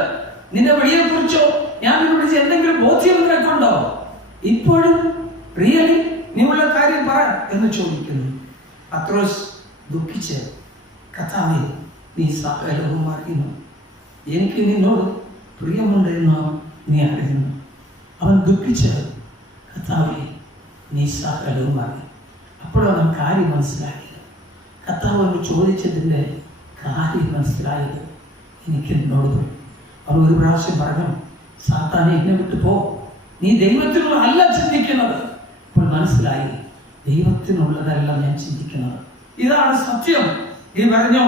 നിന്റെ വഴിയെ കുറിച്ചോ ഞാൻ വിളിച്ച് എന്തെങ്കിലും ബോധ്യം നിനക്കുണ്ടോ? ഇപ്പോഴും റിയലി നീ ഉള്ള കാര്യം പറ എന്ന് ചോദിക്കുന്നു. പത്രോസ് ദുഃഖിച്ച്, കർത്താവേ, നീ സകലവും അറിയുന്നു, എനിക്ക് നിന്നോട് പ്രിയമുണ്ട് എന്ന് നീ അറിയുന്നു. അവൻ ദുഃഖിച്ച്, കർത്താവേ, നീ സകലവും അറിയും. അപ്പോഴാണ് കാര്യം മനസ്സിലായത്. കർത്താവ് ചോദിച്ചതിൻ്റെ കാര്യം മനസ്സിലായത്. എനിക്ക് എന്നോട് അവൻ ഒരു പ്രാവശ്യം പറഞ്ഞു, സാത്താനെ എന്നെ വിട്ടു പോ, നീ ദൈവത്തിനുള്ള അല്ല ചിന്തിക്കുന്നത്. അപ്പോൾ മനസ്സിലായി, ദൈവത്തിനുള്ളതല്ല ഞാൻ ചിന്തിക്കുന്നത്. ഇതാണ് സത്യം. നീ പറഞ്ഞു,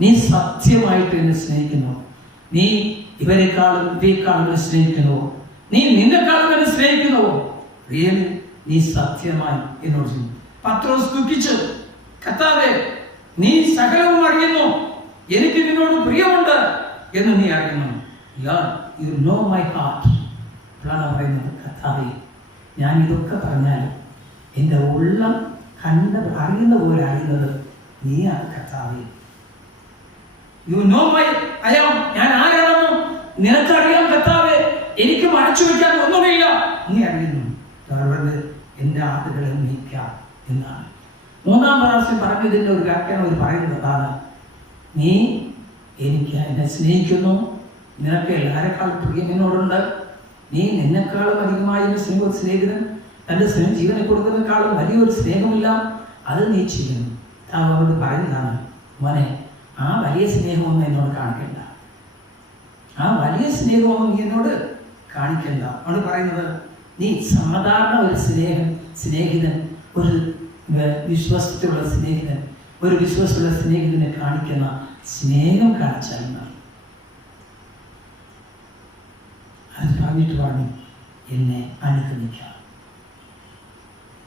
നീ സത്യമായിട്ട് എന്നെ സ്നേഹിക്കുന്നു, നീ ഇവരെക്കാളും ഇവയെക്കാളും സ്നേഹിക്കുന്നുവോ, നീ നിന്നെക്കാളും എന്നെ സ്നേഹിക്കുന്നുവോ, റിയലി നീ സത്യമായി എന്നോട് ചെയ്യും. പത്രോസ് ദുഃഖിച്ചു, കർത്താവേ, നീ സകലവും അറിയുന്നു, എനിക്ക് നിന്നോട് പ്രിയമുണ്ട് എന്ന് നീ അറിയുന്നു. You know my heart. അപ്പോഴാണ് പറയുന്നത്, കർത്താവേ, ഞാൻ ഇതൊക്കെ പറഞ്ഞാൽ എൻ്റെ ഉള്ളം അറിയുന്ന പോലെ അറിയുന്നത് നീയാണ് കർത്താവേ. You know my I am, ഞാൻ ആരാണെന്നും നിനക്കറിയാം കർത്താവേ, എനിക്ക് മറച്ചു വയ്ക്കാൻ ഒന്നുമില്ല, നീ അറിയുന്നു. എൻ്റെ ആടുകളെ നീക്കാം എന്നാണ്. മൂന്നാം പ്രാവശ്യം പറഞ്ഞതിൻ്റെ ഒരു വ്യാഖ്യാനം അവർ പറയുന്നതാണ്, നീ എന്നെ സ്നേഹിക്കുന്നു, നിനക്ക് എല്ലാവരെക്കാളും പ്രിയം എന്നോടുണ്ട്, നീ നിന്നെക്കാളും അധികമായി സ്നേഹിതൻ തൻ്റെ ജീവനെ കൊടുക്കുന്നതിനേക്കാളും വലിയൊരു സ്നേഹമില്ല, അത് നീ ചെയ്യുന്നു. അവരോട് പറയുന്നതാണ്, മോനെ, ആ വലിയ സ്നേഹമൊന്നും എന്നോട് കാണിക്കണ്ട, ആ വലിയ സ്നേഹമൊന്നും നീ എന്നോട് കാണിക്കണ്ട. അവൾ പറയുന്നത്, നീ സാധാരണ ഒരു സ്നേഹിതൻ, ഒരു വിശ്വാസത്തിലുള്ള സ്നേഹിതൻ, ഒരു വിശ്വാസമുള്ള സ്നേഹിതനെ കാണിക്കുന്ന സ്നേഹം കാണിച്ചാൽ എന്നാണ്. അത് പറഞ്ഞിട്ട് പറഞ്ഞു, എന്നെ അനുഗമിക്കാം.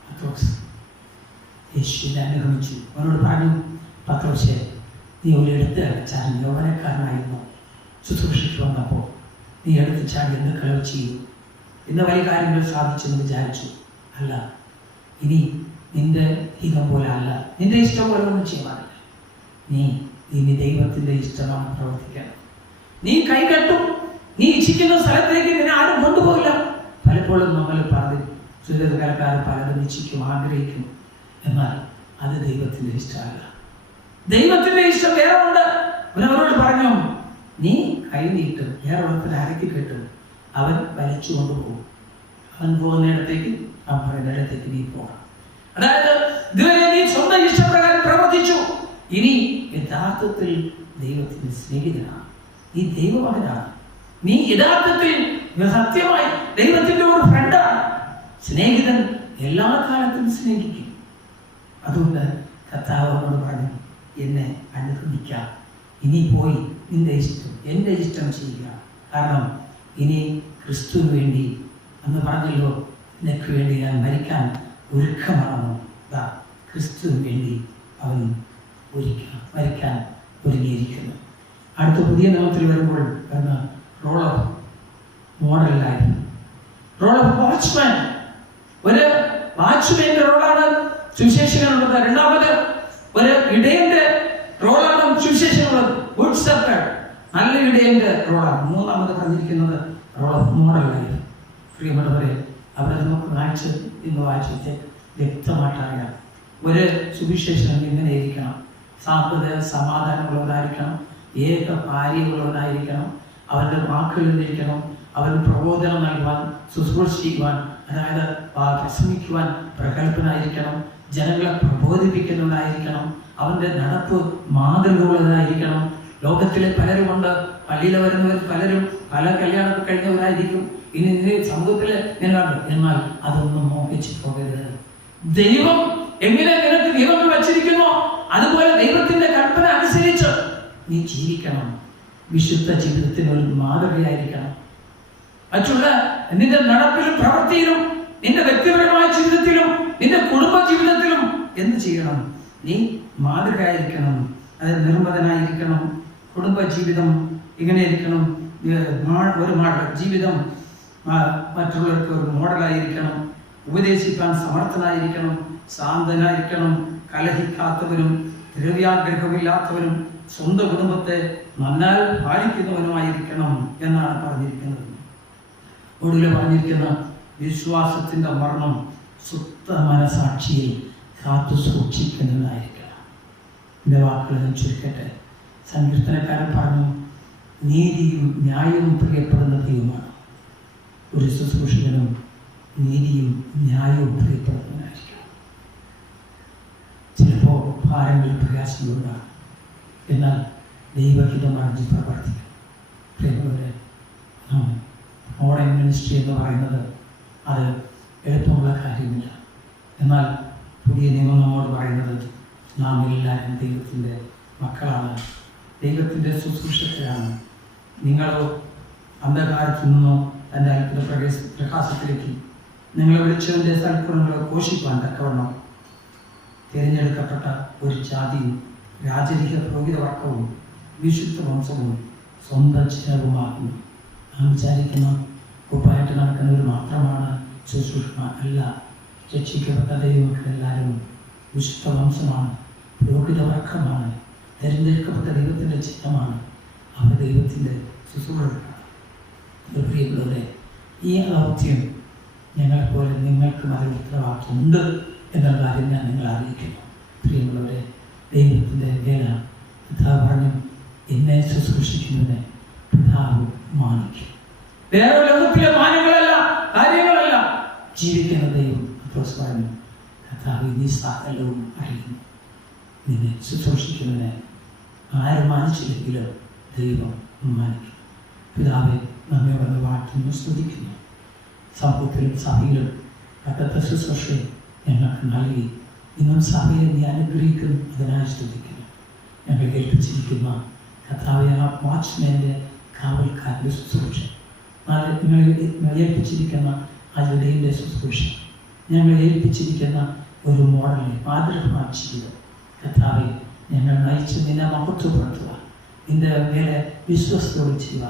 പത്രോസ് യേശുവിനെ അനുഗമിച്ചു. അവനോട് പറഞ്ഞു, പത്രോസേ, നീ ഒരു എടുത്ത് ചാടി യൗവനക്കാരനായിരുന്നു, ശുശ്രൂഷയ്ക്ക് വന്നപ്പോൾ നീ എടുത്ത് ചാടി എന്ത് കളവ് ചെയ്തു, ഇന്ന് വലിയ കാര്യങ്ങൾ സാധിച്ചെന്ന് വിചാരിച്ചു. അല്ല, ഇനി നിന്റെ ഹിതം പോലെ അല്ല, നിന്റെ ഇഷ്ടം പോലെ ഒന്നും ചെയ്യാറില്ല. നീ ഇനി ദൈവത്തിൻ്റെ ഇഷ്ടമാണ് പ്രവർത്തിക്കണം. നീ കൈകെട്ടും, നീ ഇച്ഛിക്കുന്ന സ്ഥലത്തേക്ക് നിന്നെ ആരും കൊണ്ടുപോകില്ല. പലപ്പോഴും നമ്മൾ സുരതകാരക്കാർ പലതും ഇച്ഛിക്കും, ആഗ്രഹിക്കും, എന്നാൽ അത് ദൈവത്തിൻ്റെ ഇഷ്ടമല്ല. ദൈവത്തിൻ്റെ ഇഷ്ടം വേറെ ഉണ്ട്. അവനവരോട് പറഞ്ഞു, നീ കൈ നീട്ടും, വേറെ ഒരിടത്തിൽ അരക്കി കെട്ടും, അവൻ വലിച്ചു കൊണ്ടുപോകും. അവൻ പോകുന്നിടത്തേക്ക്, അവൻ പറയുന്നിടത്തേക്ക് നീ പോകണം. അതായത് ഇതുവരെ നീ സ്വന്തം ഇഷ്ടപ്രകാരം പ്രവർത്തിച്ചു, ഇനി യഥാർത്ഥത്തിൽ ദൈവത്തിന്റെ സ്നേഹിതനാണ്, നീ ദൈവമകനാണ്, നീ യഥാർത്ഥത്തിൽ സത്യമായി ദൈവത്തിന്റെ ഒരു ഫ്രണ്ടാണ്. സ്നേഹിതൻ എല്ലാ കാലത്തും സ്നേഹിക്കും. അതുകൊണ്ട് കർത്താവിനോട് പറഞ്ഞു, എന്നെ അനുഗമിക്കാം, ഇനി പോയി നിന്റെ ഇഷ്ടം എൻ്റെ ഇഷ്ടം ചെയ്യുക. കാരണം ഇനി ക്രിസ്തുവിന് വേണ്ടി, അന്ന് പറഞ്ഞല്ലോ, നിനക്ക് വേണ്ടി ഞാൻ മരിക്കാൻ ഒരുക്കമാണെന്ന്. ക്രിസ്തുവിന് വേണ്ടി അവൻ മരിക്കാൻ ഒരുങ്ങിയിരിക്കുന്നു. അടുത്ത പുതിയ നിയമത്തിൽ വരുമ്പോൾ role of model life, role of watchman. ഒരു വാച്ച്മാന്റെ റോളാണ് സുവിശേഷകനുള്ളത്. രണ്ടാമത് ഒരു ഇടയന്റെ റോളാണ് സുവിശേഷനുള്ളത്, ഗുഡ് ഷെപ്പേർഡ്, നല്ല ഇടയന്റെ റോളാണ്. മൂന്നാമത് പറഞ്ഞിരിക്കുന്നത് റോൾ ഓഫ് മോഡൽ ലൈഫ്. പ്രിയപ്പെട്ടവരെ, അവരെ നമുക്ക് വായിച്ചത്തെ വ്യക്തമായിട്ടറിയാം. ഒരു സുവിശേഷൻ എങ്ങനെയിരിക്കണം? സമാധാനമുള്ളവരായിരിക്കണം, ഏക ഭാര്യമുള്ളവരായിരിക്കണം, അവരുടെ വാക്കുകളിലിരിക്കണം, അവൻ പ്രബോധനം നൽകുവാൻ, ശുശ്രൂഷ ചെയ്യുവാൻ, അതായത് പ്രസംഗിക്കുവാൻ പ്രഗത്ഭനായിരിക്കണം, ജനങ്ങളെ പ്രബോധിപ്പിക്കുന്നവനായിരിക്കണം, അവൻ്റെ നടപ്പ് മാതൃകയുള്ളതായിരിക്കണം. ലോകത്തിലെ പലരുമുണ്ട്, പള്ളിയിൽ വരുന്നവർ പലരും പല കല്യാണത്തിൽ കഴിഞ്ഞവരായിരിക്കും, ഇനി സമൂഹത്തിൽ നിന്നാണ്. എന്നാൽ അതൊന്നും മോഹിച്ചു പോകരുത്. ദൈവം എങ്ങനെ നിനക്ക് നിയമങ്ങൾ വച്ചിരിക്കുന്നോ അതുപോലെ ദൈവത്തിന്റെ കൽപ്പന അനുസരിച്ച് നീ ജീവിക്കണം. വിശുദ്ധ ജീവിതത്തിന് ഒരു മാതൃകയായിരിക്കണം. മറ്റുള്ള നിന്റെ നടപ്പിലും പ്രവൃത്തിയിലും, നിന്റെ വ്യക്തിപരമായ ജീവിതത്തിലും, നിന്റെ കുടുംബ ജീവിതത്തിലും എന്ത് ചെയ്യണം? നീ മാതൃകയായിരിക്കണം. അത് നിർമ്മതനായിരിക്കണം. കുടുംബ ജീവിതം ഇങ്ങനെ ഇരിക്കണം. ഒരു ജീവിതം മറ്റുള്ളവർക്ക് ഒരു മോഡലായിരിക്കണം. ഉപദേശിക്കാൻ സമർത്ഥനായിരിക്കണം. ശാന്തനായിരിക്കണം, കലഹിക്കാത്തവനും ദ്രവ്യാഗ്രഹമില്ലാത്തവനും സ്വന്തം കുടുംബത്തെ നന്നാൽ പാലിക്കുന്നവനുമായിരിക്കണം എന്നാണ് പറഞ്ഞിരിക്കുന്നത്. ഒടുവിൽ പറഞ്ഞിരിക്കുന്ന വിശ്വാസത്തിൻ്റെ വർണ്ണം സുപ്ത മനസാക്ഷിയിൽ കാത്തു സൂക്ഷിക്കുന്നതായിരിക്കണം. എൻ്റെ വാക്കുകൾ ഞാൻ ചുരുക്കട്ടെ. സങ്കീർത്തനക്കാരൻ പറഞ്ഞു, നീതിയും ന്യായവും പ്രിയപ്പെടുന്ന ദൈവമാണ്. ഒരു ശുശ്രൂഷകനും നീതിയും ന്യായവും പ്രിയപ്പെടുന്നവനായിരിക്കണം. ചിലപ്പോൾ ഭാരങ്ങളിൽ പ്രയാസങ്ങളുണ്ടാകും, എന്നാൽ ദൈവഹിതമറിഞ്ഞ് പ്രവർത്തിക്കണം. പ്രിയമുള്ളവരെ, ഓൺലൈൻ മിനിസ്ട്രി എന്ന് പറയുന്നത് അത് എളുപ്പമുള്ള കാര്യമില്ല. എന്നാൽ പുതിയ നിയമം നമ്മോട് പറയുന്നത് നാം എല്ലാവരും ദൈവത്തിൻ്റെ മക്കളാണ്, ദൈവത്തിൻ്റെ ശുശ്രൂഷകരാണ്. നിങ്ങളോ അന്ധകാരത്തിൽ നിന്നോ തൻ്റെ അത്ഭുത പ്രകാശത്തിലേക്ക് നിങ്ങളെ വിളിച്ചതിൻ്റെ സൽഗുണങ്ങളെ ഘോഷിപ്പാൻ തക്കവണ്ണം തിരഞ്ഞെടുക്കപ്പെട്ട ഒരു ജാതിയും രാജരിക പുരോഹിതവർഗവും വിശുദ്ധ വംശവും സ്വന്തം ജനവുമാകുന്നു. നാം വിചാരിക്കുന്ന കുപ്പായിട്ട് നടക്കുന്നവർ മാത്രമാണ് ശുശ്രൂഷ അല്ല. രക്ഷിക്കപ്പെട്ട ദൈവമക്കളെല്ലാവരും വിശുദ്ധ വംശമാണ്, പുരോഹിതവർഗമാണ്, തിരഞ്ഞെടുക്കപ്പെട്ട ദൈവത്തിൻ്റെ ചിഹ്നമാണ്. അവർ ദൈവത്തിൻ്റെ ശുശ്രൂഷകളാണ്. പ്രിയമുള്ളവരെ, ഈ ദൗത്യം ഞങ്ങളെപ്പോലെ നിങ്ങൾക്കും അതിൽ ഉത്തരവാദിത്വമുണ്ട് എന്നുള്ള കാര്യം ഞാൻ നിങ്ങളെ അറിയിക്കുന്നു. പ്രിയമുള്ളവരെ, ദൈവത്തിൻ്റെ വേല പിതാവ് പറഞ്ഞു, എന്നെ ശുശ്രൂഷിക്കുന്നതിനെ പിതാവ് മാനിക്കും. വേറെ ലോകത്തിലെ മാനങ്ങളല്ല, കാര്യങ്ങളല്ല, ജീവിക്കുന്ന ദൈവം പറഞ്ഞു, കർത്താവ് നീ സകലവും അറിയുന്നു. നിന്നെ ശുശ്രൂഷിക്കുന്നതിനെ ആരും മാനിച്ചില്ലെങ്കിലും ദൈവം മാനിക്കും. പിതാവെ, നമ്മെ വന്ന് വാഴ്ത്തുന്നു, സ്തുതിക്കുന്നു. സമൂഹത്തിലും സഭയിലും അകത്തെ ശുശ്രൂഷയെ ഞങ്ങൾക്ക് നൽകി ഇന്നും സഭയെ നീ അനുഗ്രഹിക്കുന്നു, അതിനായി സ്തുതിക്കുന്നു. ഞങ്ങൾ ഏൽപ്പിച്ചിരിക്കുന്ന കർത്താവെ ആ വാച്ച്മാൻ്റെ കാവൽക്കാരൻ്റെ ശുശ്രൂഷ, നിങ്ങൾ ഏൽപ്പിച്ചിരിക്കുന്ന ആ ജഡയുടെ ശുശ്രൂഷ, ഞങ്ങൾ ഏൽപ്പിച്ചിരിക്കുന്ന ഒരു മോഡലിനെ മാതൃകമായ ജീവിതം കർത്താവെ ഞങ്ങൾ നയിച്ച് നിന്നെ മഹത്വപ്പെടുത്തുക, നിന്റെ മേലെ വിശ്വസ്തയോട് ചെയ്യുക.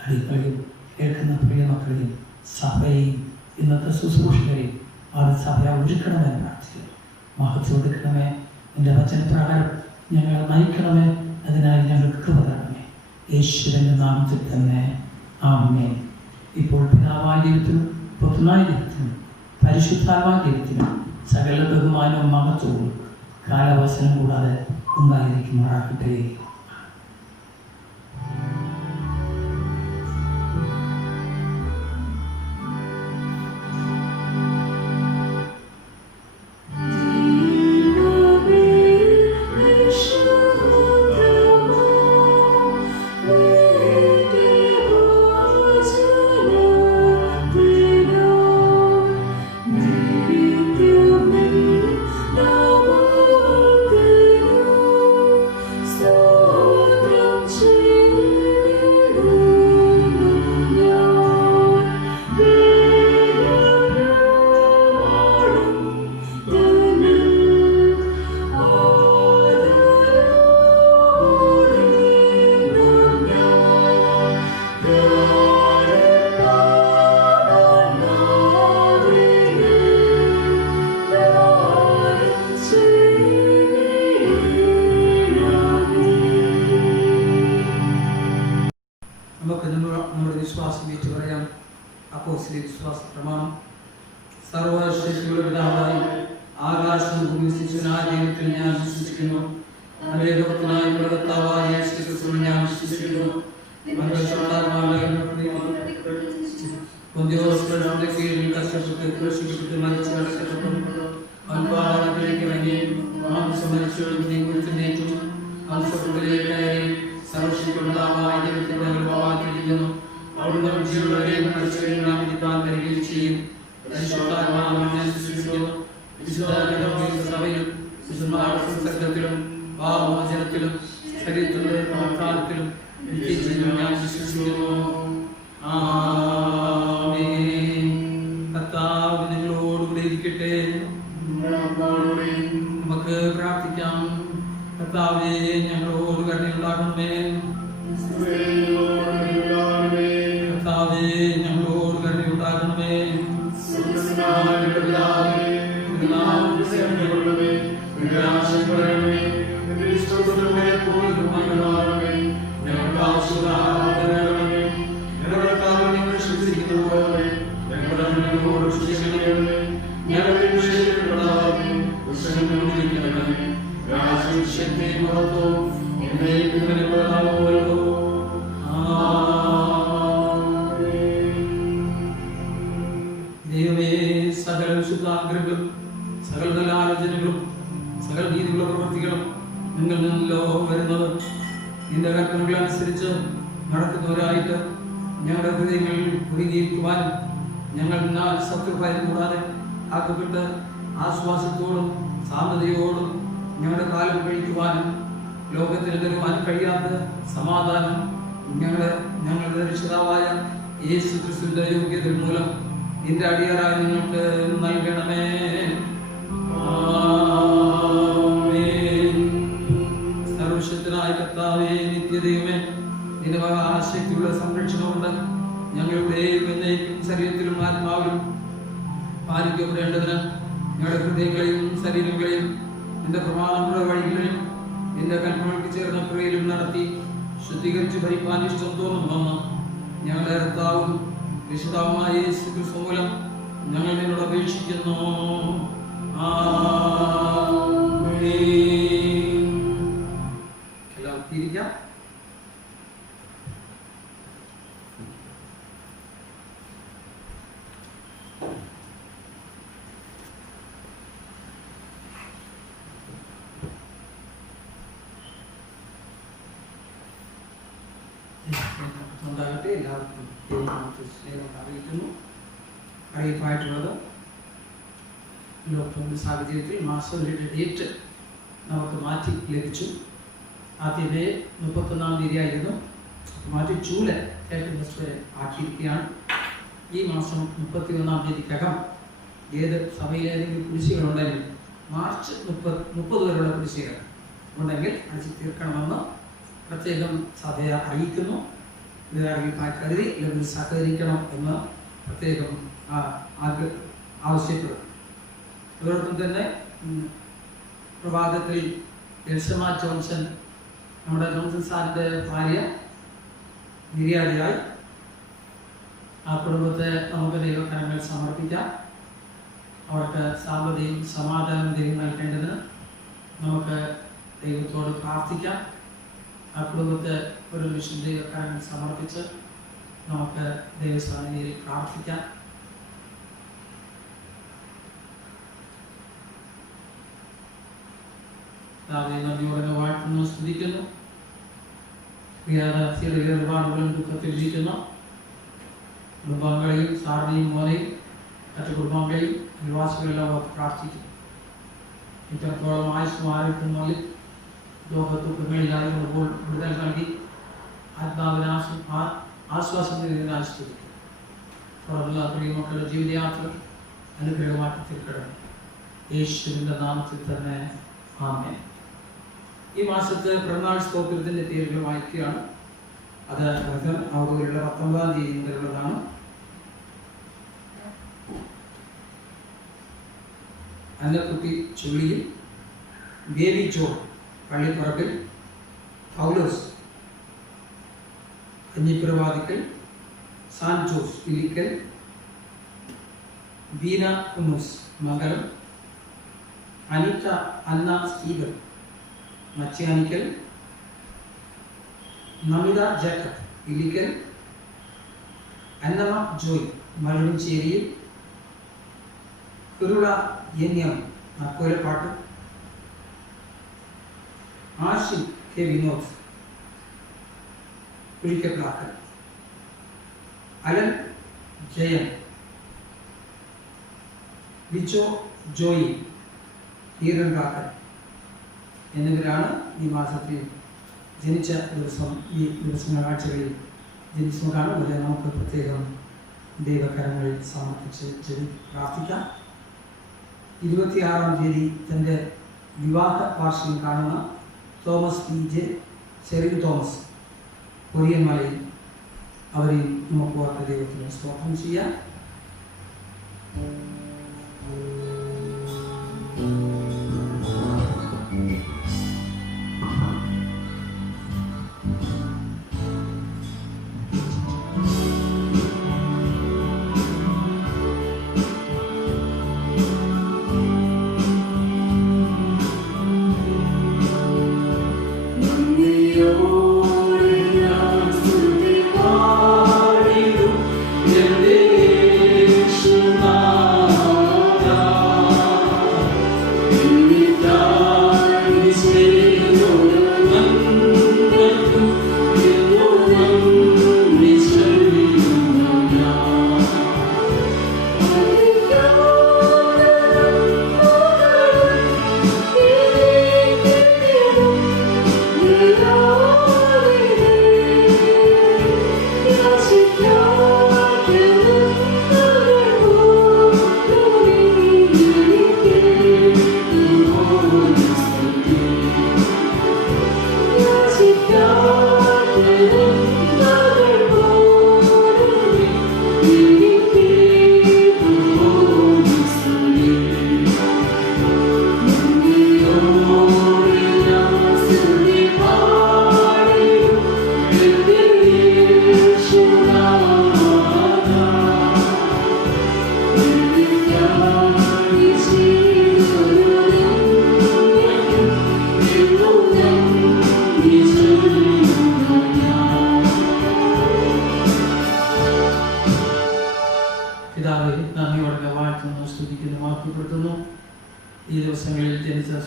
അടികളെയും കേൾക്കുന്ന പ്രിയമക്കളെയും സഭയെയും ഇന്നത്തെ ശുശ്രൂഷകരെയും അവർ സഭയെ ഒരുക്കണമെന്ന് പ്രാർത്ഥിക്കുന്നു. മഹത്വം എടുക്കണമേ, നിന്റെ വചനപ്രകാരം ഞങ്ങളെ നയിക്കണമേ, അതിനായി ഞങ്ങൾക്ക് കൃപ തരണമേ. യേശുവിൻ്റെ നാമത്തിൽ തന്നെ ആമേൻ. ഇപ്പോൾ പിതാവായ ദൈവത്തിനും പുത്രനായ ദൈവത്തിനും പരിശുദ്ധാത്മാവായ ദൈവത്തിനും സകല ബഹുമാനവും മഹത്വവും കാലാവസരം കൂടാതെ ഉണ്ടായിരിക്കുമാറാകട്ടെ. നമ്മുടെ വിശ്വാസം വെച്ച് പറയാം. അപ്പോസ്തലിക വിശ്വാസ പ്രമാണം. സർവ്വശക്തിയുള്ള പിതാവായി ആകാശവും ഭൂമിയും സൃഷ്ടിച്ചവനായ ദൈവത്തിൽ ഞാൻ വിശ്വസിക്കുന്നു. അനേകഭക്തനായ കർത്താവായ യേശു ക്രിസ്തുവിൽ ഞാൻ വിശ്വസിക്കുന്നു. പൊന്തിയോസിന്റെ കീഴിൽ കഷ്ടപ്പെട്ട് ക്രൂശിക്കപ്പെട്ട് മരിച്ചു അടക്കപ്പെട്ടു. അവൻ പാതാളത്തിലേക്ക് ഇറങ്ങി മാംസം മരിച്ചു അംശത്തിലേക്ക് കയറി സർവശക്തിയുള്ളതായ ദൈവത്തിന്റെ ഭാഗത്തിരിക്കുന്നു. അവിടുന്ന് ജീവനെയും മരിച്ചവരെയും നാം വിധിക്കാൻ വരികയും ചെയ്യും. പരിശുദ്ധാത്മാവിനെ ഞാൻ വിശ്വസിക്കുന്നു. സഭയിലും സംസർഗത്തിലും പാപമോചനത്തിലും ശരീരത്തിലുള്ള പ്രവർത്തനത്തിലും ഞാൻ വിശ്വസിക്കുന്നു. ആമേൻ. കർത്താവ് നിങ്ങളോടുകൂടെ ഇരിക്കട്ടെ. നമുക്ക് പ്രാർത്ഥിക്കാം. കർത്താവേ, ഞങ്ങളോട് കരുണയുണ്ടാകണമേ. കർത്താവേ, ഞങ്ങളോട് കരുണയുണ്ടാകണമേ. അനുസരിച്ച് നടക്കുന്നവരായിട്ട് ഞങ്ങളുടെ ഹൃദയങ്ങളിൽ ഒരുങ്ങിയിരിക്കുവാനും ഞങ്ങൾ ശത്രുഭയം കൂടാതെ ആക്കപ്പെട്ട് ആശ്വാസത്തോടും സാന്തതയോടും ഞങ്ങളുടെ കാലം കഴിക്കുവാനും ലോകത്തിന് തരുവാൻ കഴിയാത്ത സമാധാനം ഞങ്ങളുടെ രക്ഷിതാവായ യേശു ക്രിസ്തുവിന്റെ യോഗ്യത മൂലം നിന്റെ അടിയറായ നിങ്ങൾക്ക് നൽകണമേ. സർവശക്തനായ കർത്താവേ, നിത്യദൈവമേ, നിന്റെ ആശക്തിയുള്ള സംരക്ഷണമുണ്ട് ഞങ്ങളുടെയും എന്നേക്കും ശരീരത്തിലും ആത്മാവിലും പാലിക്കപ്പെടേണ്ടതിന് ഞങ്ങളുടെ ഹൃദയങ്ങളെയും ശരീരങ്ങളെയും നിന്റെ പ്രമാണങ്ങളുടെ വഴികളിലും നിന്റെ കൽപ്പനകൾക്ക് ചേർന്ന ക്രിയയിലും നടത്തി ശുദ്ധീകരിച്ച് ഭരിക്കാൻ ഇഷ്ടം തോന്നുന്നുവെന്ന് ഞങ്ങളുടെ കർത്താവും രക്ഷിതാവുമായ യേശു ക്രിസ്തു മൂലം ഞങ്ങൾ നിന്നോട് അപേക്ഷിക്കുന്നു. എല്ലാവർക്കും ഇരിക്കാം. ഉണ്ടാകട്ടെ. എല്ലാവർക്കും സ്നേഹം അറിയിക്കുന്നു. അറിയിപ്പായിട്ടുള്ളത് ലോക്ക്ഡൗൺ സാഹചര്യത്തിൽ മാസങ്ങളുടെ ഡേറ്റ് നമുക്ക് മാറ്റി ലഭിച്ചു. ആദ്യമേ 31-ാം തീയതി ആയിരുന്നു, മാറ്റി ജൂലൈ 31 വരെ ആക്കിയിരിക്കുകയാണ്. ഈ മാസം 31-ാം തീയതിക്കകം ഏത് സഭയിലേതെങ്കിലും കുടിശ്ശികളുണ്ടെങ്കിൽ മാർച്ച് 30 വരെയുള്ള കുടിശ്ശികൾ ഉണ്ടെങ്കിൽ അടിച്ചു തീർക്കണമെന്ന് പ്രത്യേകം സഭയെ അറിയിക്കുന്നു. ഇത് അറിയിപ്പായി കരുതി അല്ലെങ്കിൽ സഹകരിക്കണം എന്ന് പ്രത്യേകം ആവശ്യപ്പെടും. അതോടൊപ്പം തന്നെ പ്രഭാതത്തിൽ എൽസമ ജോൺസൺ, നമ്മുടെ ജോൺസൺ സാറിൻ്റെ ഭാര്യ, നിര്യാതയായി. ആ കുടുംബത്തെ നമുക്ക് ദൈവകരങ്ങൾ സമർപ്പിക്കാം. അവർക്ക് സാമ്പത്തികയും സമാധാനം ദൈവം നൽകേണ്ടതിന് നമുക്ക് ദൈവത്തോട് പ്രാർത്ഥിക്കാം. ആ കുടുംബത്തെ ഒരു നിമിഷം ദൈവകരങ്ങൾ സമർപ്പിച്ച് നമുക്ക് ദൈവസന്നിധിയിൽ പ്രാർത്ഥിക്കാം. നന്ദിയോടെ വാഴ്ത്തുന്നു, സ്തുതിക്കുന്നു. ഒരുപാടുകളും ദുഃഖത്തിലിരിക്കുന്ന കുടുംബാംഗങ്ങളെയും സാറിനെയും മോനെയും മറ്റു കുടുംബാംഗങ്ങളെയും നിവാസികളെല്ലാം അവർക്ക് പ്രാർത്ഥിക്കും. ഇത്രത്തോളം ആയുസ്സും ആരോഗ്യങ്ങളിൽ ദുഃഖങ്ങളില്ലാതെ വിടുതൽ നൽകി ആത്മാവിന് ആശ്വാസം നൽകുന്നതിനായി സ്തുതിക്കും. തുടർന്നുള്ള പ്രിയമക്കളുടെ ജീവിതയാത്ര അനുഗ്രഹമാക്കി തീർക്കണം. യേശുവിൻ്റെ നാമത്തിൽ തന്നെ ആമേൻ. ഈ മാസത്തെ പിറന്നാൾ സ്തോത്രത്തിൻ്റെ പേരുകൾ വായിക്കുകയാണ്. അത് അവരുടെ 19-ാം തീയതി മുതലുള്ളതാണ്. അന്നക്കുട്ടി ചുള്ളിയിൽ, ബേബി ജോ പള്ളിപ്പറമ്പിൽ, പൗലോസ് കഞ്ഞിപ്പുരവാദിക്കൽ, സാൻ ജോസ് ഇലിക്കൽ, ബീന കുന്നൂസ് മംഗലം, അനിറ്റ അന്ന സ്റ്റീവൻ മച്ചിയാനിക്കൽ, നമിത ജാക്കബ് ഇലിക്കൽ, അന്നമ ജോയ് മലവഞ്ചേരിയിൽ, കുരുള യന്യം അക്കോലപ്പാട്ട്, ആഷിം കെ വിനോദ് പുലിക്കപ്ലാക്കൽ, അലൻ ജയൻ, ബിച്ചോ ജോയി ഈറൻകാക്കൽ എന്നിവരാണ് ഈ മാസത്തിൽ ജനിച്ച ദിവസം. ഈ ആഴ്ചകളിൽ ജനിച്ചവരാണ്. അവരെ നമുക്ക് പ്രത്യേകം ദൈവകരങ്ങളിൽ സമർപ്പിച്ച് പ്രാർത്ഥിക്കാം. 26-ാം തീയതി തൻ്റെ വിവാഹ വാർഷികം കാണുന്ന തോമസ് PJ സെറിൻ തോമസ് കൊറിയന്മലയിൽ, അവരെയും നമുക്ക് ഓർത്ത ദൈവത്തിന് സ്തോത്രം ചെയ്യാം. Krishna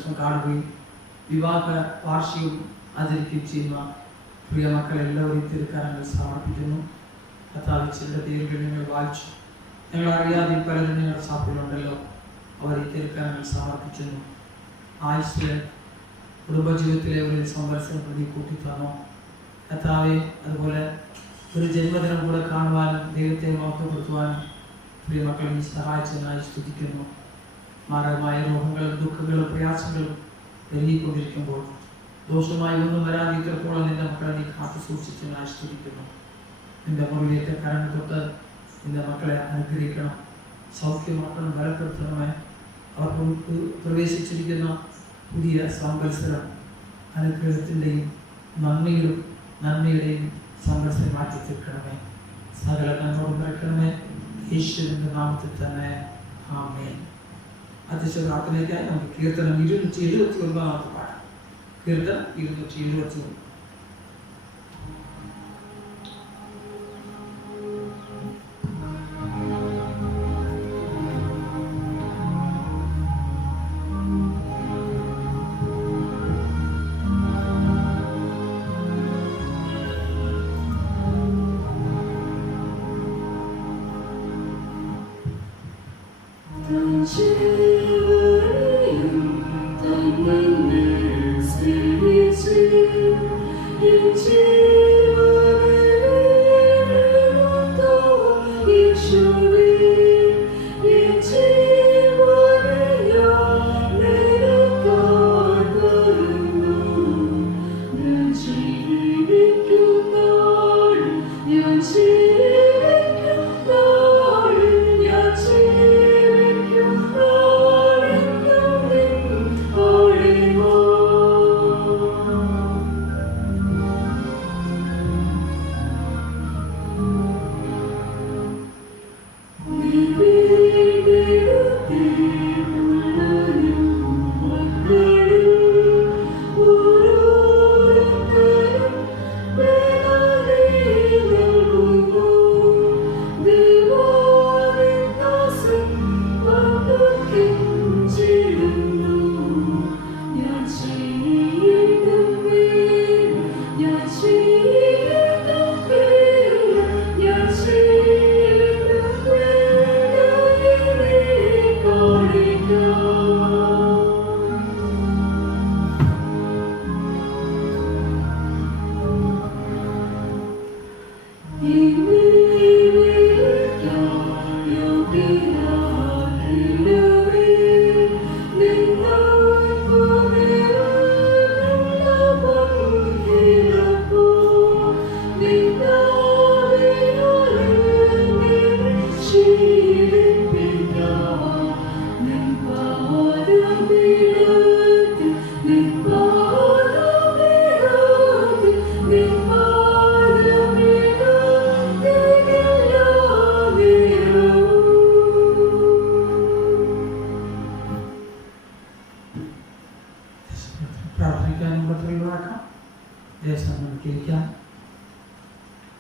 ദിവസം കാണുകയും വിവാഹ വാർഷികം ആചരിക്കുകയും ചെയ്യുന്ന പ്രിയ മക്കളെല്ലാവരും തിരുക്കരങ്ങൾ സമർപ്പിക്കുന്നു. കഥാവിച്ചിരുടെ പേരുകൾ ഞങ്ങൾ വായിച്ചു. ഞങ്ങൾ അറിയാതെ പലരും ഞങ്ങളുടെ സഭയിലുണ്ടല്ലോ, അവർ ഈ തിരുക്കരങ്ങൾ സമർപ്പിക്കുന്നു. ആയുസ്സിലെ കുടുംബജീവിതത്തിലെ ഒരു സംവത്സരം പ്രതി കൂട്ടി തന്നു കർത്താവെ. അതുപോലെ ഒരു ജന്മദിനം കൂടെ കാണുവാനും ദൈവത്തെ മഹത്വപ്പെടുത്തുവാനും പ്രിയ മക്കളെ നീ സഹായിച്ചതിനായി സ്തുതിക്കുന്നു. മാരകമായ രോഗങ്ങളും ദുഃഖങ്ങളും പ്രയാസങ്ങളും പെരുകിക്കൊണ്ടിരിക്കുമ്പോൾ ദോഷമായി ഒന്നും വരാതിരിക്കപ്പോഴും നിന്റെ മക്കളെ നീ കാത്തു സൂക്ഷിച്ചതിനായി സ്തുതിക്കുന്നു. നിന്റെ മുറിയിലേക്ക് കരങ്ങൾ തൊട്ട് നിന്റെ മക്കളെ അനുഗ്രഹിക്കണം, സൗഖ്യമാക്കണം, ബലപ്പെടുത്തണമേ. അവർ പ്രവേശിച്ചിരിക്കുന്ന പുതിയ സംവത്സരം അനുഗ്രഹത്തിൻ്റെയും നന്മയുടെയും സംവത്സരം മാറ്റി തീർക്കണമേ. സകല നന്മയോട് നിറയ്ക്കണമേ. യേശുവിന്റെ നാമത്തിൽ തന്നെ ആമേൻ. അധ്യക്ഷ പ്രാർത്ഥനയ്ക്കായി നമുക്ക് കീർത്തനം 279 പാടാം. കീർത്തനം 279.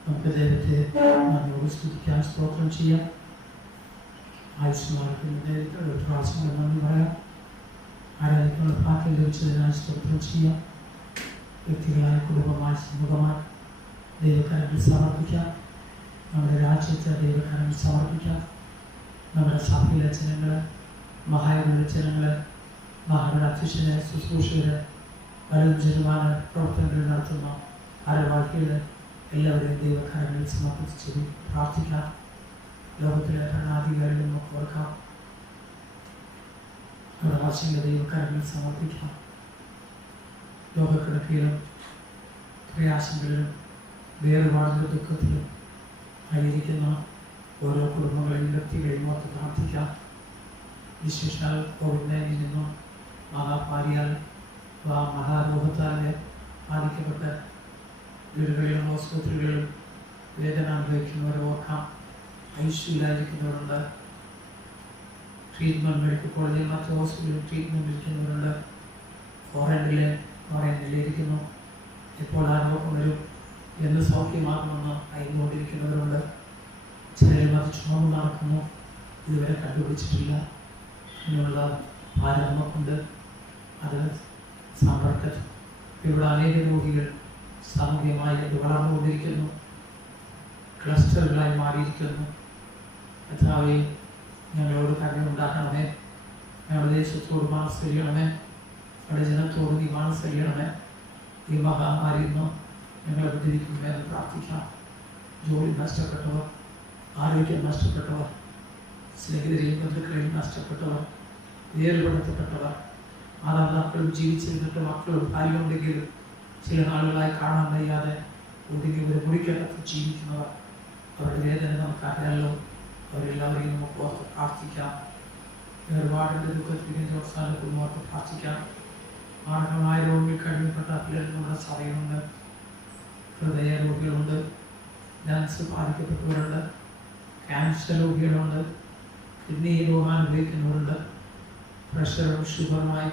നമുക്ക് ദൈവത്തെ നന്ദിയോട് സ്തുതിക്കാൻ സ്തോത്രം ചെയ്യാം. ആയുഷ്മാർക്കുന്ന ദൈവത്തെ ഒരു പ്രാവശ്യം നന്ദി പറയാം. ആരാധിക്കുന്ന ഭാഗ്യം ലഭിച്ചതിനായി സ്തോത്രം ചെയ്യാം. വ്യക്തികളായ കുടുംബമായി സമൂഹമായി ദൈവക്കാരങ്ങൾ സമർപ്പിക്കാം. നമ്മുടെ രാജ്യത്തെ ദൈവക്കാരങ്ങൾ സമർപ്പിക്കാം. നമ്മുടെ സഭയിലെ ജനങ്ങൾ, മഹായുടെ ജനങ്ങൾ, മഹായുടെ അധ്യക്ഷനെ, ശുശ്രൂഷകര്, പലജനമായ പ്രവർത്തനങ്ങൾ നടത്തുന്ന ഭാരവാഹികൾ എല്ലാവരെയും ദൈവക്കാരങ്ങളിൽ സമർപ്പിച്ച് പ്രാർത്ഥിക്കാം. ലോകത്തിലെ ഭരണാധികാരികൾ നമുക്ക് ഓർക്കാം. നമ്മുടെ വാശിയുടെ ദൈവക്കാരങ്ങളിൽ സമർപ്പിക്കാം. ലോകക്കിടക്കയിലും പ്രയാസങ്ങളിലും വേറുപാടിലും ദുഃഖത്തിലും ആയിരിക്കുന്ന ഓരോ കുടുംബങ്ങളെയും വ്യക്തികളെയും ഓർത്ത് പ്രാർത്ഥിക്കാം. വിശേഷാൽ കോവിഡ്-19 നിന്നും മഹാമാരിയാൽ മഹാരോഗത്താൽ ബാധിക്കപ്പെട്ട വീടുകളിലും ആശുപത്രികളിലും വേദന അനുഭവിക്കുന്നവരെ ഓർക്കാം. ഐസിയുലായിരിക്കുന്നവരുണ്ട്, ട്രീറ്റ്മെൻറ്റ് മെഡിക്കൽ കോളേജിൽ മറ്റ് ഹോസ്പിറ്റലിൽ ട്രീറ്റ്മെൻറ്റ് ഇരിക്കുന്നവരുണ്ട്, ക്വാറന്റൈനിലിരിക്കുന്നു. ഇപ്പോൾ ആ രോഗം വരും എന്ന് സൗഖ്യമാകുമെന്ന് അയന്നുകൊണ്ടിരിക്കുന്നവരുണ്ട്. ചിലരും അത് ചുമന്ന് നടക്കുന്നു, ഇതുവരെ കണ്ടുപിടിച്ചിട്ടില്ല. അതിനുള്ള ഭാരം നമുക്കുണ്ട്. അത് സമ്പർക്കത്തിൽ ഇവിടെ അനേക രോഗികൾ സാമൂഹികമായി വളർന്നുകൊണ്ടിരിക്കുന്നു, ക്ലസ്റ്ററുകളായി മാറിയിരിക്കുന്നു. കർത്താവേ, ഞങ്ങളോട് കരുണയുണ്ടാക്കണമേ, ഞങ്ങളുടെ ദേശത്തോട് മനസ്സരിയണമേ, ഞങ്ങളുടെ ജനത്തോട് നീ മനസ്സരിയണമേ. ഈ മഹാമാരിയിൽ നിന്ന് ഞങ്ങളെ വിടുവിക്കണമെന്ന് പ്രാർത്ഥിക്കാം. ജോലി നഷ്ടപ്പെട്ടവർ, ആരോഗ്യം നഷ്ടപ്പെട്ടവർ, സ്നേഹിതരെയും ബന്ധുക്കളെയും നഷ്ടപ്പെട്ടവർ, വേർപെടുത്തപ്പെട്ടവർ, മാതാപിതാക്കളും ജീവിച്ചിരുന്നിട്ട് മക്കളും ഭാര്യയുണ്ടെങ്കിലും ചില നാളുകളായി കാണാൻ വയ്യാതെ ഒതുങ്ങി ഒരു മുറിക്കകത്ത് ജീവിക്കുന്നവർ, അവരുടെ വേദന നമുക്കറിയാലോ. അവരെല്ലാവരെയും നമുക്ക് ഓർത്ത് പ്രാർത്ഥിക്കാം. ഒരുപാടിൻ്റെ ദുഃഖത്തിൻ്റെ അവസാനത്തിൽ ഓർത്ത് പ്രാർത്ഥിക്കാം. മാരകമായ രോഗികൾ കഴിയപ്പെട്ട പലരും നമ്മുടെ സഭയിലുണ്ട്. ഹൃദയ രോഗികളുണ്ട്, ലങ്സ് ബാധിക്കപ്പെട്ടവരുണ്ട്, ക്യാൻസർ രോഗികളുണ്ട്, കിഡ്നി രോഗം അനുഭവിക്കുന്നവരുണ്ട്, പ്രഷറും ഷുഗറുമായി